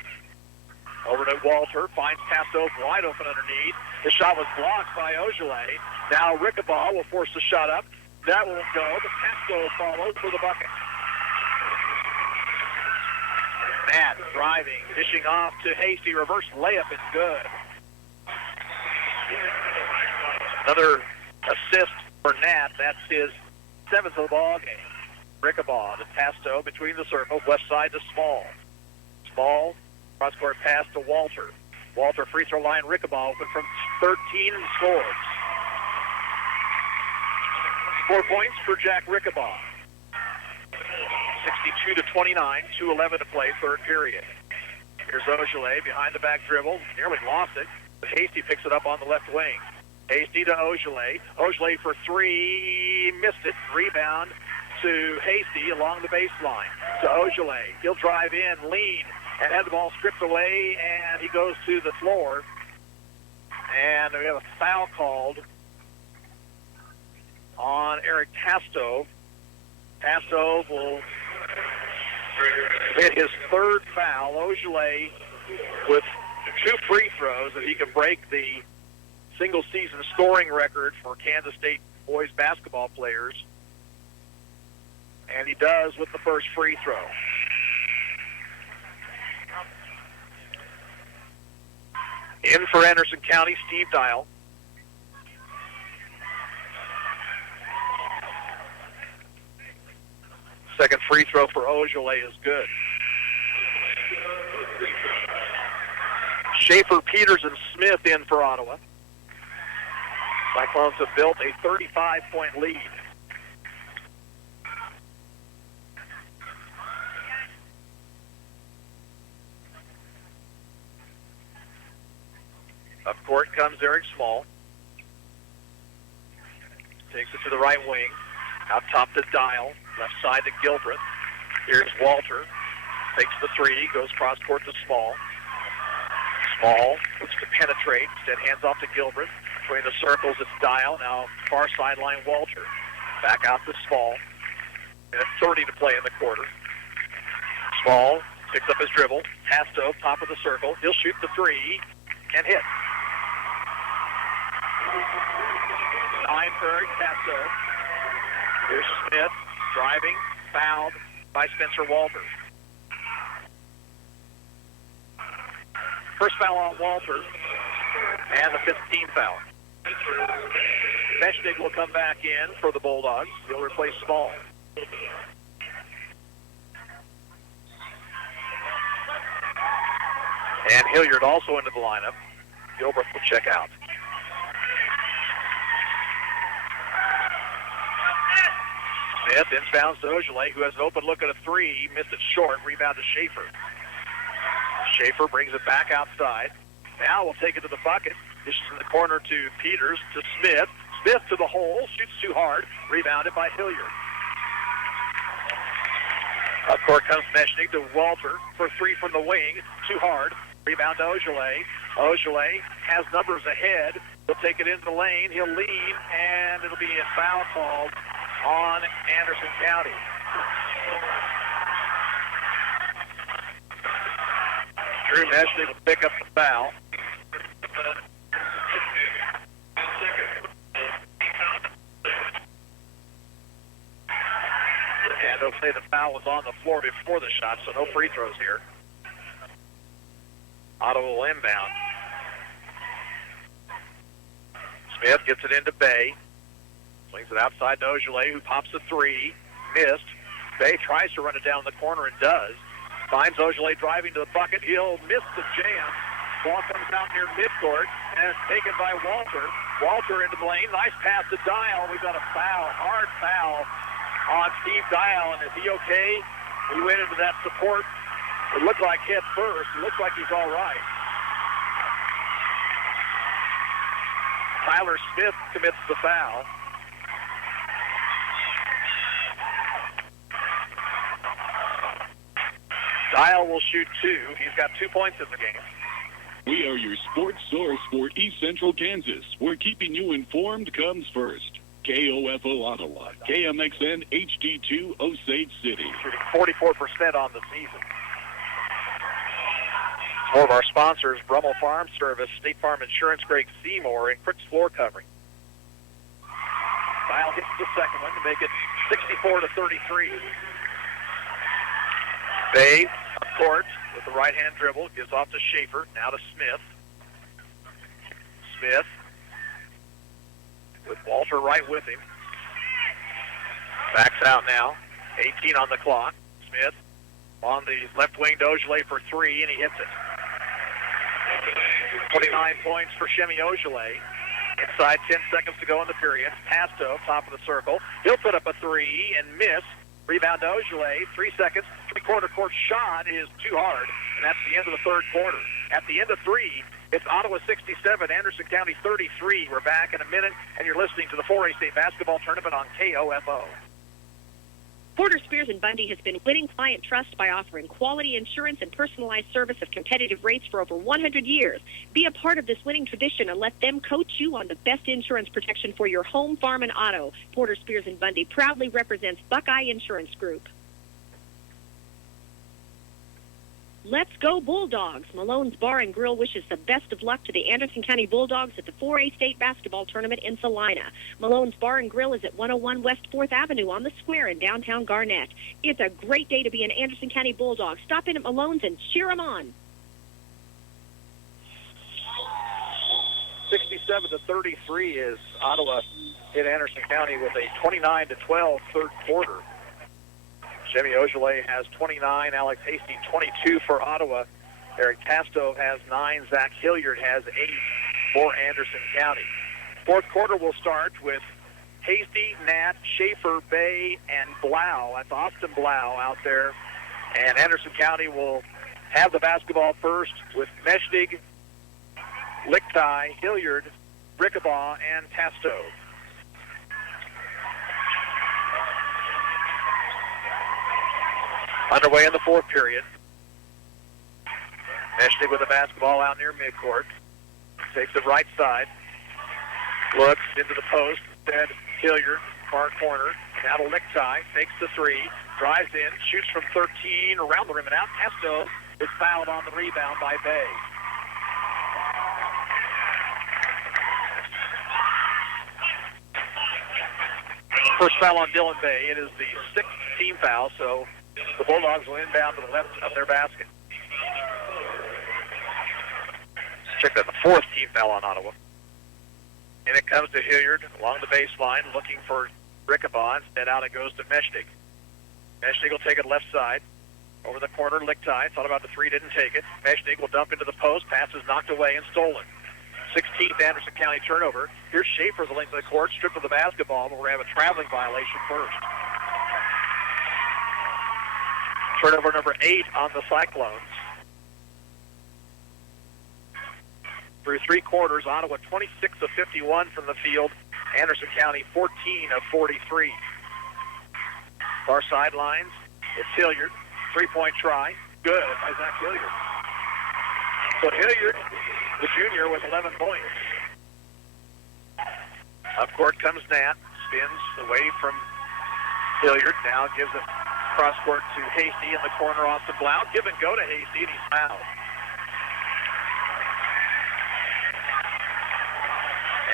over to Walter. Finds Tasto wide open underneath. The shot was blocked by Ogilvy. Now Rickabaugh will force the shot up. That won't go, but Tasto follows for the bucket. Matt driving, dishing off to Hasty. Reverse layup is good. Another assist for Nat. That's his 7th of the ball game. Rickabaugh to Tasto between the circles, left side to Small. Small, cross-court pass to Walter. Walter free throw line, Rickabaugh open from 13 and scores. 4 points for Jack Rickabaugh. 62-29, 2:11 to play, third period. Here's Ogilvy behind the back dribble, nearly lost it, but Hasty picks it up on the left wing. Hasty to Ogilvy. Ogilvy for 3, missed it. Rebound to Hasty along the baseline. To Ogilvy. He'll drive in, lean, and had the ball stripped away, and he goes to the floor. And we have a foul called on Eric Tastove. Tastove will hit his 3rd foul. Ogilvy with 2 free throws, if he can break the single-season scoring record for Kansas State boys basketball players. And he does with the first free throw. In for Anderson County, Steve Dial. Second free throw for Ogilvy is good. Schaefer, Peters, and Smith in for Ottawa. Cyclones have built a 35-point lead. Up court comes Eric Small. Takes it to the right wing. Out top to Dial. Left side to Gilbreth. Here's Walter. Takes the 3. Goes cross court to Small. Small looks to penetrate. Instead, hands off to Gilbreth. Between the circles, it's Dial. Now far sideline, Walter. Back out to Small. Minute 30 to play in the quarter. Small picks up his dribble. Hasto, top of the circle. He'll shoot the three and hit. 9 for Eric Hasto. Here's Smith driving, fouled by Spencer Walter. First foul on Walter, and the 5th team foul. Meshnig will come back in for the Bulldogs. He'll replace Small. And Hilliard also into the lineup. Gilbreth will check out. Smith inbounds to Ojale, who has an open look at a three. Missed it short. Rebound to Schaefer. Schaefer brings it back outside. Now we'll take it to the bucket. Dishes in the corner to Peters, to Smith. Smith to the hole. Shoots too hard. Rebounded by Hilliard. Up court comes Meshnig to Walter for three from the wing. Too hard. Rebound to Ojale. Ojale has numbers ahead. He'll take it into the lane. He'll lead, and it'll be a foul called on Anderson County. Drew Meshnig will pick up the foul. And they'll say the foul was on the floor before the shot, so no free throws here. Ottawa will inbound. Smith gets it into Bay. Swings it outside to Ojale, who pops a three. Missed. Bay tries to run it down the corner and does. Finds Ojale driving to the bucket. He'll miss the jam. Ball comes out near midcourt, and it's taken by Walter. Walter into the lane. Nice pass to Dial. We've got a foul, hard foul on Steve Dial. And is he okay? He went into that support. It looked like head first. It looks like he's all right. Tyler Smith commits the foul. Dial will shoot two. He's got 2 points in the game. We are your sports source for East Central Kansas, where keeping you informed comes first. KOFO Ottawa, KMXN HD2 Osage City. Shooting 44% on the season. More of our sponsors, Brummel Farm Service, State Farm Insurance, Greg Seymour, and Crick's Floor Covering. Dial hits the second one to make it 64-33. Bay up court with the right-hand dribble, gives off to Schaefer, now to Smith. Smith with Walter right with him. Backs out now. 18 on the clock. Smith on the left wing to Ojale for three, and he hits it. 29 points for Shemi Ojale. Inside 10 seconds to go in the period. Hasto, top of the circle. He'll put up a three and miss. Rebound to Ojale. 3 seconds. Three-quarter court shot is too hard, and that's the end of the third quarter. At the end of three, it's Ottawa 67, Anderson County 33. We're back in a minute, and you're listening to the 4A State Basketball Tournament on KOFO. Porter Spears & Bundy has been winning client trust by offering quality insurance and personalized service at competitive rates for over 100 years. Be a part of this winning tradition and let them coach you on the best insurance protection for your home, farm, and auto. Porter Spears & Bundy proudly represents Buckeye Insurance Group. Let's go Bulldogs! Malone's Bar and Grill wishes the best of luck to the Anderson County Bulldogs at the 4A State Basketball Tournament in Salina. Malone's Bar and Grill is at 101 West 4th Avenue on the Square in downtown Garnett. It's a great day to be an Anderson County Bulldog. Stop in at Malone's and cheer them on. 67-33 is Ottawa hit Anderson County with a 29-12 third quarter. Jimmy Ojale has 29, Alex Hasty 22 for Ottawa. Eric Tasto has 9, Zach Hilliard has 8 for Anderson County. Fourth quarter will start with Hasty, Nat, Schaefer, Bay, and Blau. That's Austin Blau out there. And Anderson County will have the basketball first with Meshnig, Lichtai, Hilliard, Rickabaugh, and Tasto. Underway in the fourth period. Meshnig with the basketball out near midcourt. Takes it right side. Looks into the post. Instead, Hilliard, far corner. Now to Lichtai. Takes the three. Drives in. Shoots from 13. Around the rim and out. Testo is fouled on the rebound by Bay. First foul on Dylan Bay. It is the sixth team foul, so the Bulldogs will inbound to the left of their basket. Check that, the fourth team foul on Ottawa. And it comes to Hilliard along the baseline, looking for Rickabaugh. Instead, out it goes to Meshnig. Meshnig will take it left side. Over the corner, Lichtai. Thought about the three, didn't take it. Meshnig will dump into the post. Pass is knocked away and stolen. 16th Anderson County turnover. Here's Schaefer, the length of the court, stripped of the basketball, but we're going to have a traveling violation first. Turnover number 8 on the Cyclones. Through three quarters, Ottawa 26 of 51 from the field. Anderson County 14 of 43. Far sidelines, it's Hilliard. Three-point try. Good by Zach Hilliard. So Hilliard, the junior, with 11 points. Up court comes Nat. Spins away from Hilliard. Now gives it cross court to Hasty in the corner. Austin Blau. Give and go to Hasty, and he's fouled.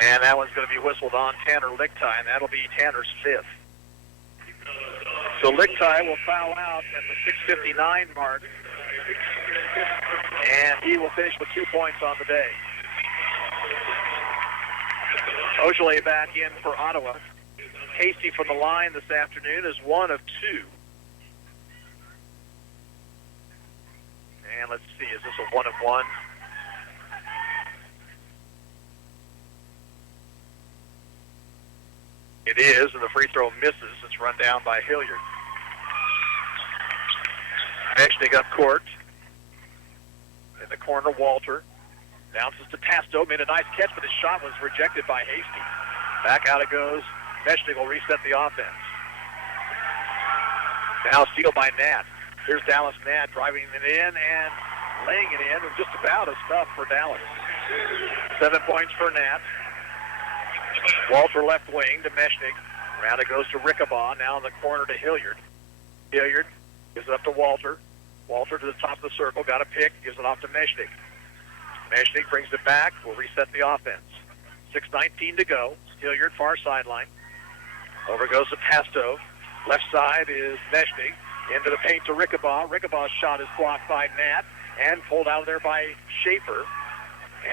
And that one's going to be whistled on Tanner Lichtai, and that'll be Tanner's fifth. So Lichtai will foul out at the 6:59 mark, and he will finish with 2 points on the day. Ogilvy back in for Ottawa. Hasty from the line this afternoon is 1 of 2. And let's see, is this a 1 of 1? It is, and the free throw misses. It's run down by Hilliard. Meshnig up court. In the corner, Walter. Bounces to Tasto. Made a nice catch, but his shot was rejected by Hasty. Back out it goes. Meshnig will reset the offense. Now steal by Nat. Here's Dallas Nat driving it in and laying it in. And just about as tough for Dallas. 7 points for Nat. Walter left wing to Meshnig. Around it goes to Rickabaugh. Now in the corner to Hilliard. Hilliard gives it up to Walter. Walter to the top of the circle. Got a pick. Gives it off to Meshnig. Meshnig brings it back. Will reset the offense. 6:19 to go. Hilliard far sideline. Over goes to Pasto. Left side is Meshnig. Into the paint to Rickabaugh. Rickabaugh's shot is blocked by Nat and pulled out of there by Schaefer.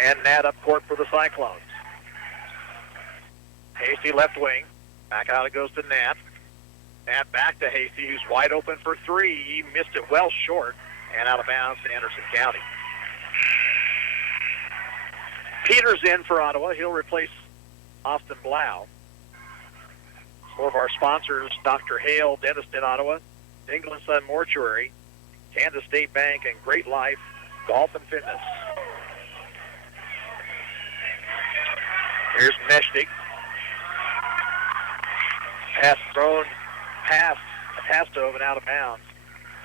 And Nat up court for the Cyclones. Hasty left wing. Back out it goes to Nat. Nat back to Hasty, who's wide open for three. He missed it well short and out of bounds to Anderson County. Peters in for Ottawa. He'll replace Austin Blau. Some of our sponsors, Dr. Hale, Dentist in Ottawa, England Sun Mortuary, Kansas State Bank, and Great Life Golf and Fitness. Here's Meshnig. Pass thrown past Pasto and out of bounds.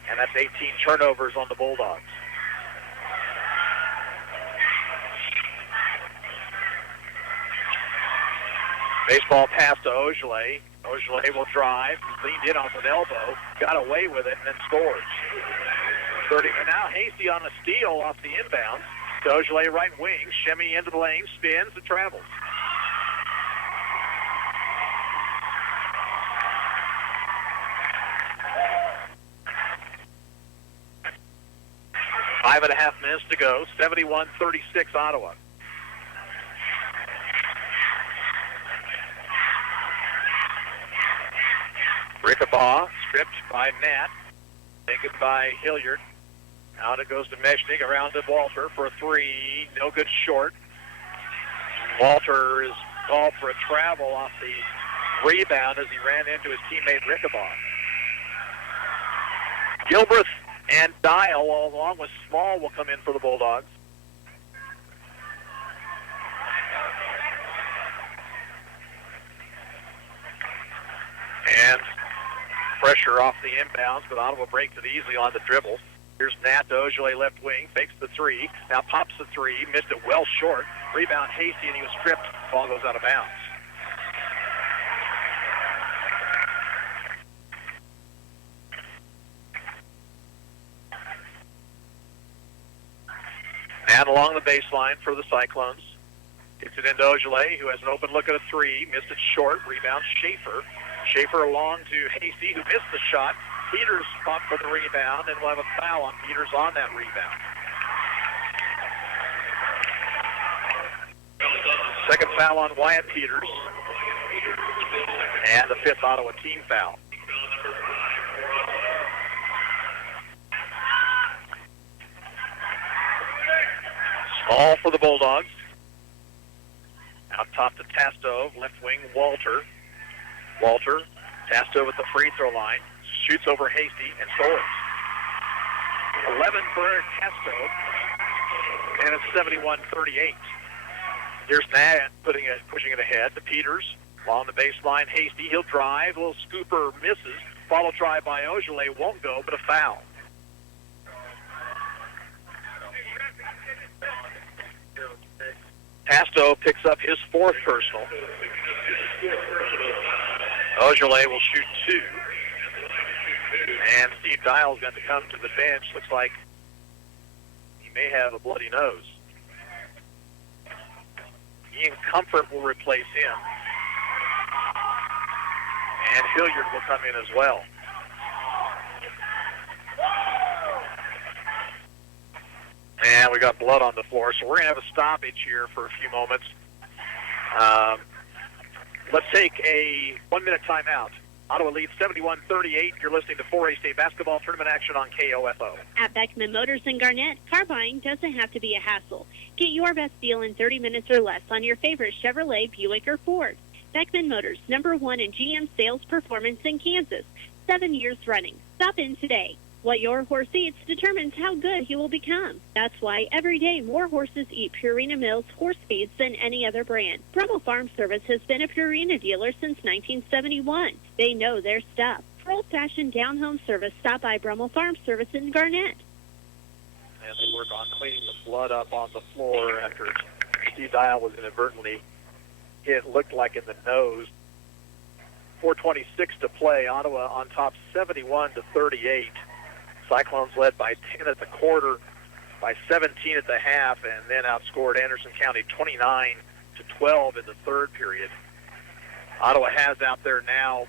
And that's 18 turnovers on the Bulldogs. Baseball pass to Ogilvy. Ogilvy will drive. Leaned in off an elbow. Got away with it and then scores. 30. Now Hasty on a steal off the inbounds. To Ogilvy right wing. Shimmy into the lane. Spins and travels. Five and a half minutes to go. 71-36 Ottawa. Rickabaugh stripped by Nat. Taken by Hilliard. Out it goes to Meshnig. Around to Walter for a three. No good short. Walter is called for a travel off the rebound as he ran into his teammate Rickabaugh. Gilbreth and Dial, along with Small, will come in for the Bulldogs. And pressure off the inbounds, but Ottawa breaks it easily on the dribble. Here's Nat to Ojale, left wing, fakes the three, now pops the three, missed it well short. Rebound Hasty, and he was tripped. Ball goes out of bounds. And along the baseline for the Cyclones. Gets it into Ojale, who has an open look at a three. Missed it short. Rebound Schaefer. Schaefer along to Hasty, who missed the shot. Peters fought for the rebound, and we'll have a foul on Peters on that rebound. Second foul on Wyatt Peters. And the fifth Ottawa team foul. Small for the Bulldogs. Out top to Tasto, left wing, Walter. Walter, Tasto at the free throw line. Shoots over Hasty and scores. 11 for Eric Tasto. And it's 71-38. Here's Nat pushing it ahead to Peters. Along the baseline, Hasty. He'll drive. Little scooper misses. Follow try by Ojale. Won't go, but a foul. Tasto picks up his fourth personal. Ojale will shoot two. And Steve Dial's going to come to the bench. Looks like he may have a bloody nose. Ian Comfort will replace him. And Hilliard will come in as well. And we got blood on the floor, so we're going to have a stoppage here for a few moments. Let's take a 1-minute timeout. Ottawa leads 71-38. You're listening to 4A State basketball tournament action on KOFO. At Beckman Motors in Garnett, car buying doesn't have to be a hassle. Get your best deal in 30 minutes or less on your favorite Chevrolet, Buick, or Ford. Beckman Motors, #1 in GM sales performance in Kansas. 7 years running. Stop in today. What your horse eats determines how good he will become. That's why every day more horses eat Purina Mills horse feeds than any other brand. Brummel Farm Service has been a Purina dealer since 1971. They know their stuff. For old-fashioned down-home service, stop by Brummel Farm Service in Garnett. And they work on cleaning the blood up on the floor after Steve Dial was inadvertently hit, looked like in the nose. 4:26 to play. Ottawa on top 71-38. Cyclones led by 10 at the quarter, by 17 at the half, and then outscored Anderson County 29-12 in the third period. Ottawa has out there now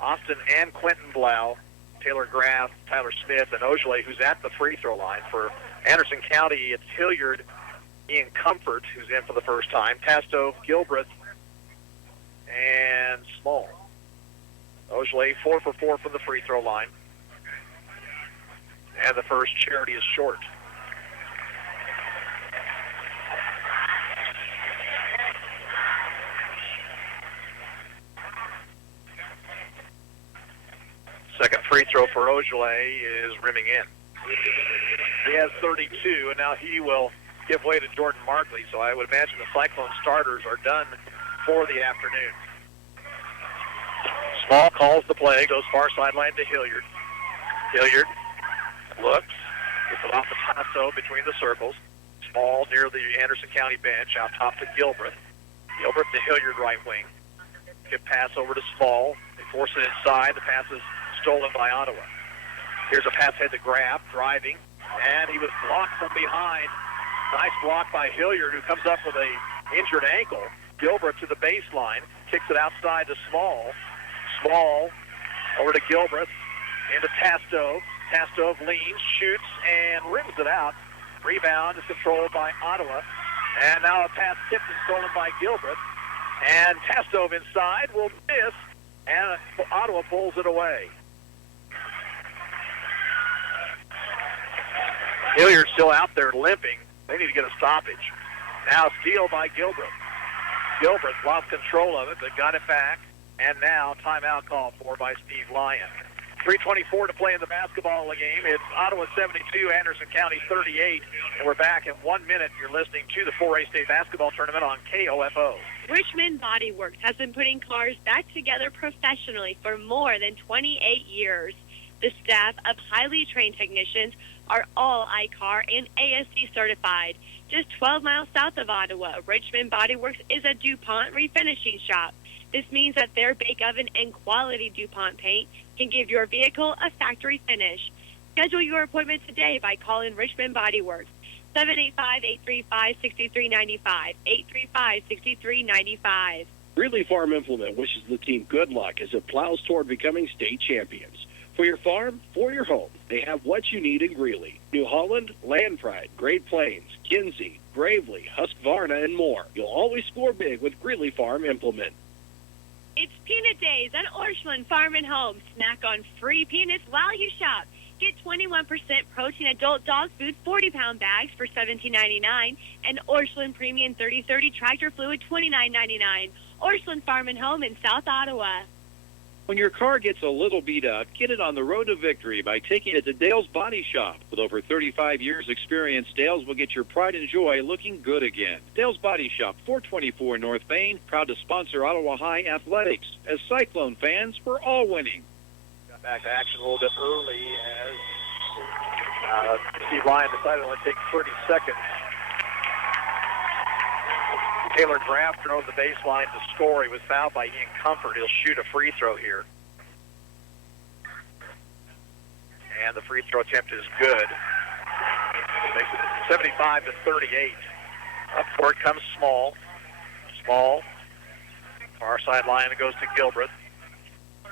Austin and Quentin Blau, Taylor Graff, Tyler Smith, and Ojale, who's at the free throw line. For Anderson County, it's Hilliard, Ian Comfort, who's in for the first time, Tasto, Gilbreth, and Small. Ojale 4 for 4 from the free throw line. And the first charity is short. Second free throw for Ojale is rimming in. He has 32, and now he will give way to Jordan Markley, so I would imagine the Cyclone starters are done for the afternoon. Small calls the play, goes far sideline to Hilliard. Hilliard looks, gets it off the Tasso between the circles. Small near the Anderson County bench, out top to Gilbreth. Gilbreth to Hilliard, right wing. Good pass over to Small. They force it inside. The pass is stolen by Ottawa. Here's a pass head to Graff, driving, and he was blocked from behind. Nice block by Hilliard, who comes up with a injured ankle. Gilbreth to the baseline, kicks it outside to Small. Small over to Gilbreth, into Tasto. Tasto leans, shoots, and rims it out. Rebound is controlled by Ottawa. And now a pass tipped and stolen by Gilbreth. And Tasto inside will miss, and Ottawa pulls it away. Hilliard's still out there limping. They need to get a stoppage. Now steal by Gilbreth. Gilbreth lost control of it, but got it back. And now timeout called for by Steve Lyon. 3:24 to play in the basketball game. It's Ottawa 72, Anderson County 38. And we're back in 1 minute. You're listening to the 4A State basketball tournament on KOFO. Richmond Body Works has been putting cars back together professionally for more than 28 years. The staff of highly trained technicians are all ICAR and ASC certified. Just 12 miles south of Ottawa, Richmond Body Works is a DuPont refinishing shop. This means that their bake oven and quality DuPont paint can give your vehicle a factory finish. Schedule your appointment today by calling Richmond Body Works, 785-835-6395, 835-6395. Greeley Farm Implement wishes the team good luck as it plows toward becoming state champions. For your farm, for your home, they have what you need in Greeley. New Holland, Land Pride, Great Plains, Kinsey, Gravely, Husqvarna, and more. You'll always score big with Greeley Farm Implement. It's Peanut Days at Orscheln Farm and Home. Snack on free peanuts while you shop. Get 21% protein adult dog food 40-pound bags for $17.99 and Orscheln Premium 30/30 tractor fluid $29.99. Orscheln Farm and Home in South Ottawa. When your car gets a little beat up, get it on the road to victory by taking it to Dale's Body Shop. With over 35 years' experience, Dale's will get your pride and joy looking good again. Dale's Body Shop, 424 North Main, proud to sponsor Ottawa High Athletics. As Cyclone fans, we're all winning. Got back to action a little bit early as Steve Lyon decided to only take 30 seconds. Taylor Graff drove the baseline to score. He was fouled by Ian Comfort. He'll shoot a free throw here. And the free throw attempt is good. Makes it 75-38. Up court comes Small. Small. Far sideline, it goes to Gilbreth.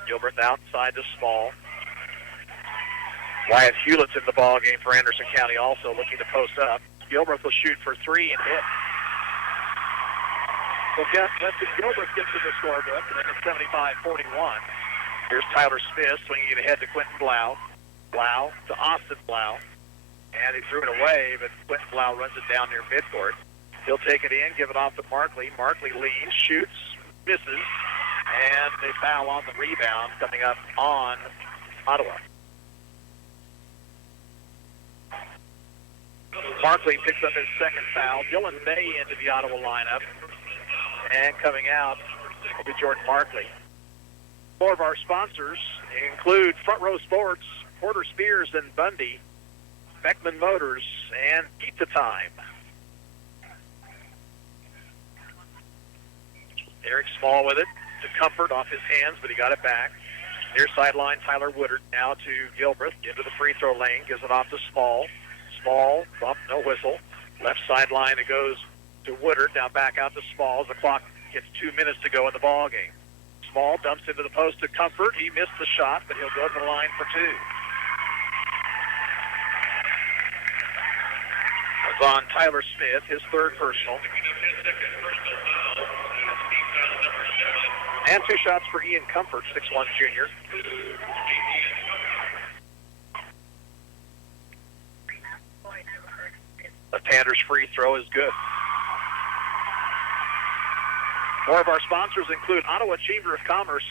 Gilbreth outside to Small. Wyatt Hewlett's in the ball game for Anderson County also looking to post up. Gilbreth will shoot for three and hit. So Gilbreth gets to the scorebook, and then it's 75-41. Here's Tyler Smith swinging it ahead to Quentin Blau. Blau to Austin Blau. And he threw it away, but Quentin Blau runs it down near midcourt. He'll take it in, give it off to Markley. Markley leads, shoots, misses, and they foul on the rebound coming up on Ottawa. Markley picks up his second foul. Dylan May into the Ottawa lineup. And coming out will be Jordan Markley. Four of our sponsors include Front Row Sports, Porter Spears and Bundy, Beckman Motors, and Pizza Time. Eric Small with it to Comfort off his hands, but he got it back. Near sideline, Tyler Woodard now to Gilbreth into the free throw lane, gives it off to Small. Small, bump, no whistle. Left sideline, it goes to Woodard, now back out to Small as the clock gets 2 minutes to go in the ball game. Small dumps into the post to Comfort. He missed the shot, but he'll go to the line for two. It's on Tyler Smith, his third personal. And two shots for Ian Comfort, 6'1" junior. Left-hander's free throw is good. More of our sponsors include Ottawa Chamber of Commerce,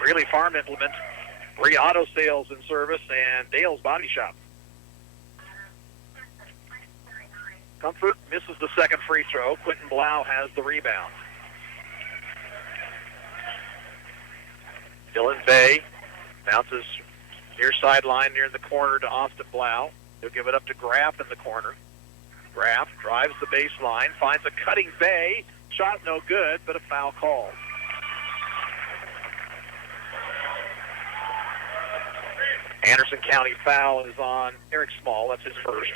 Greeley Farm Implement, Bree Auto Sales and Service, and Dale's Body Shop. Comfort misses the second free throw. Quentin Blau has the rebound. Dylan Bay bounces near sideline, near the corner to Austin Blau. He'll give it up to Graff in the corner. Graff drives the baseline, finds a cutting Bay. Shot no good, but a foul called. Anderson County foul is on Eric Small. That's his first.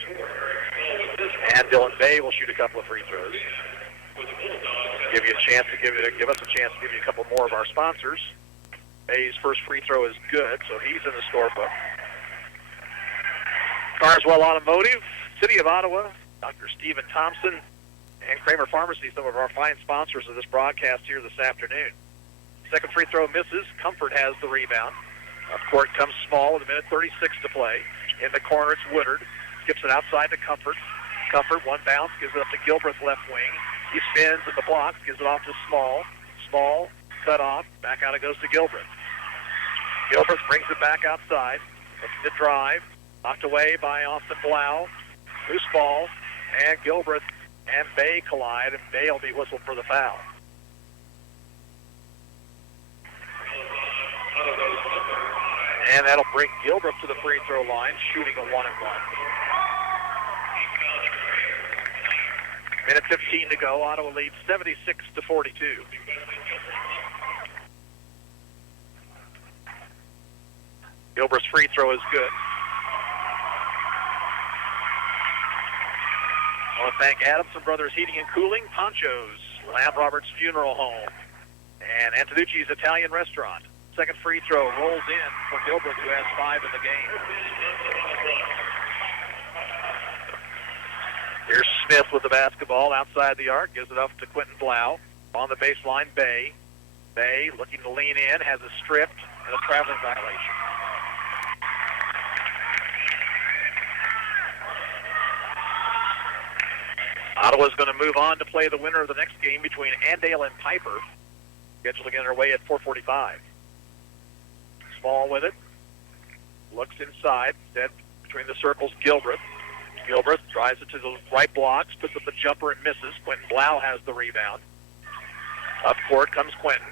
And Dylan Bay will shoot a couple of free throws. Give you a chance to give us a chance to give you a couple more of our sponsors. Bay's first free throw is good, so he's in the scorebook. Carswell Automotive, City of Ottawa, Dr. Stephen Thompson, and Kramer Pharmacy, some of our fine sponsors of this broadcast here this afternoon. Second free throw misses. Comfort has the rebound. Up court comes Small with 1:36 to play. In the corner, it's Woodard. Skips it outside to Comfort. Comfort, one bounce, gives it up to Gilbreth left wing. He spins at the block, gives it off to Small. Small, cut off. Back out it goes to Gilbreth. Gilbreth brings it back outside. Looks to drive. Knocked away by Austin Blau. Loose ball. And Gilbreth and Bay collide, and Bay will be whistled for the foul. And that'll bring Gilbert to the free throw line, shooting a 1-1. Minute 15 to go. Ottawa leads 76-42. Gilbert's free throw is good. I want to thank Adamson Brothers Heating and Cooling, Ponchos, Lamb Roberts Funeral Home, and Antonucci's Italian Restaurant. Second free throw rolls in for Gilbert, who has 5 in the game. Here's Smith with the basketball outside the arc, gives it up to Quentin Blau. On the baseline, Bay. Bay looking to lean in, has a stripped and a traveling violation. Ottawa's going to move on to play the winner of the next game between Andale and Piper. Scheduled to get underway at 4:45. Small with it. Looks inside. Dead between the circles, Gilbert. Gilbert drives it to the right blocks, puts up the jumper and misses. Quentin Blau has the rebound. Up court comes Quentin.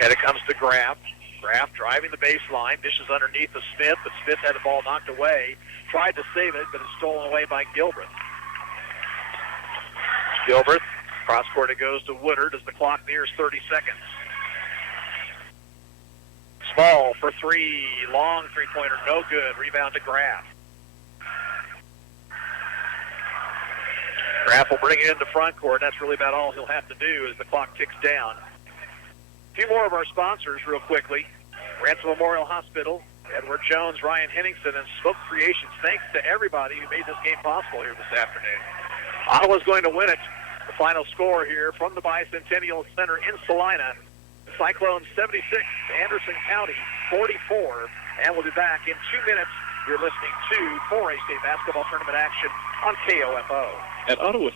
Ahead it comes to Graff. Graff driving the baseline, dishes underneath to Smith, but Smith had the ball knocked away. Tried to save it, but it's stolen away by Gilbert. Gilbert, cross court it goes to Woodard as the clock nears 30 seconds. Small for 3, long three-pointer, no good. Rebound to Graff. Graff will bring it into front court. That's really about all he'll have to do as the clock ticks down. A few more of our sponsors real quickly. Ransom Memorial Hospital, Edward Jones, Ryan Henningsen, and Smoke Creations. Thanks to everybody who made this game possible here this afternoon. Ottawa's going to win it. The final score here from the Bicentennial Center in Salina. Cyclones 76, Anderson County 44. And we'll be back in 2 minutes. You're listening to 4A State Basketball Tournament action on KOFO. At Ottawa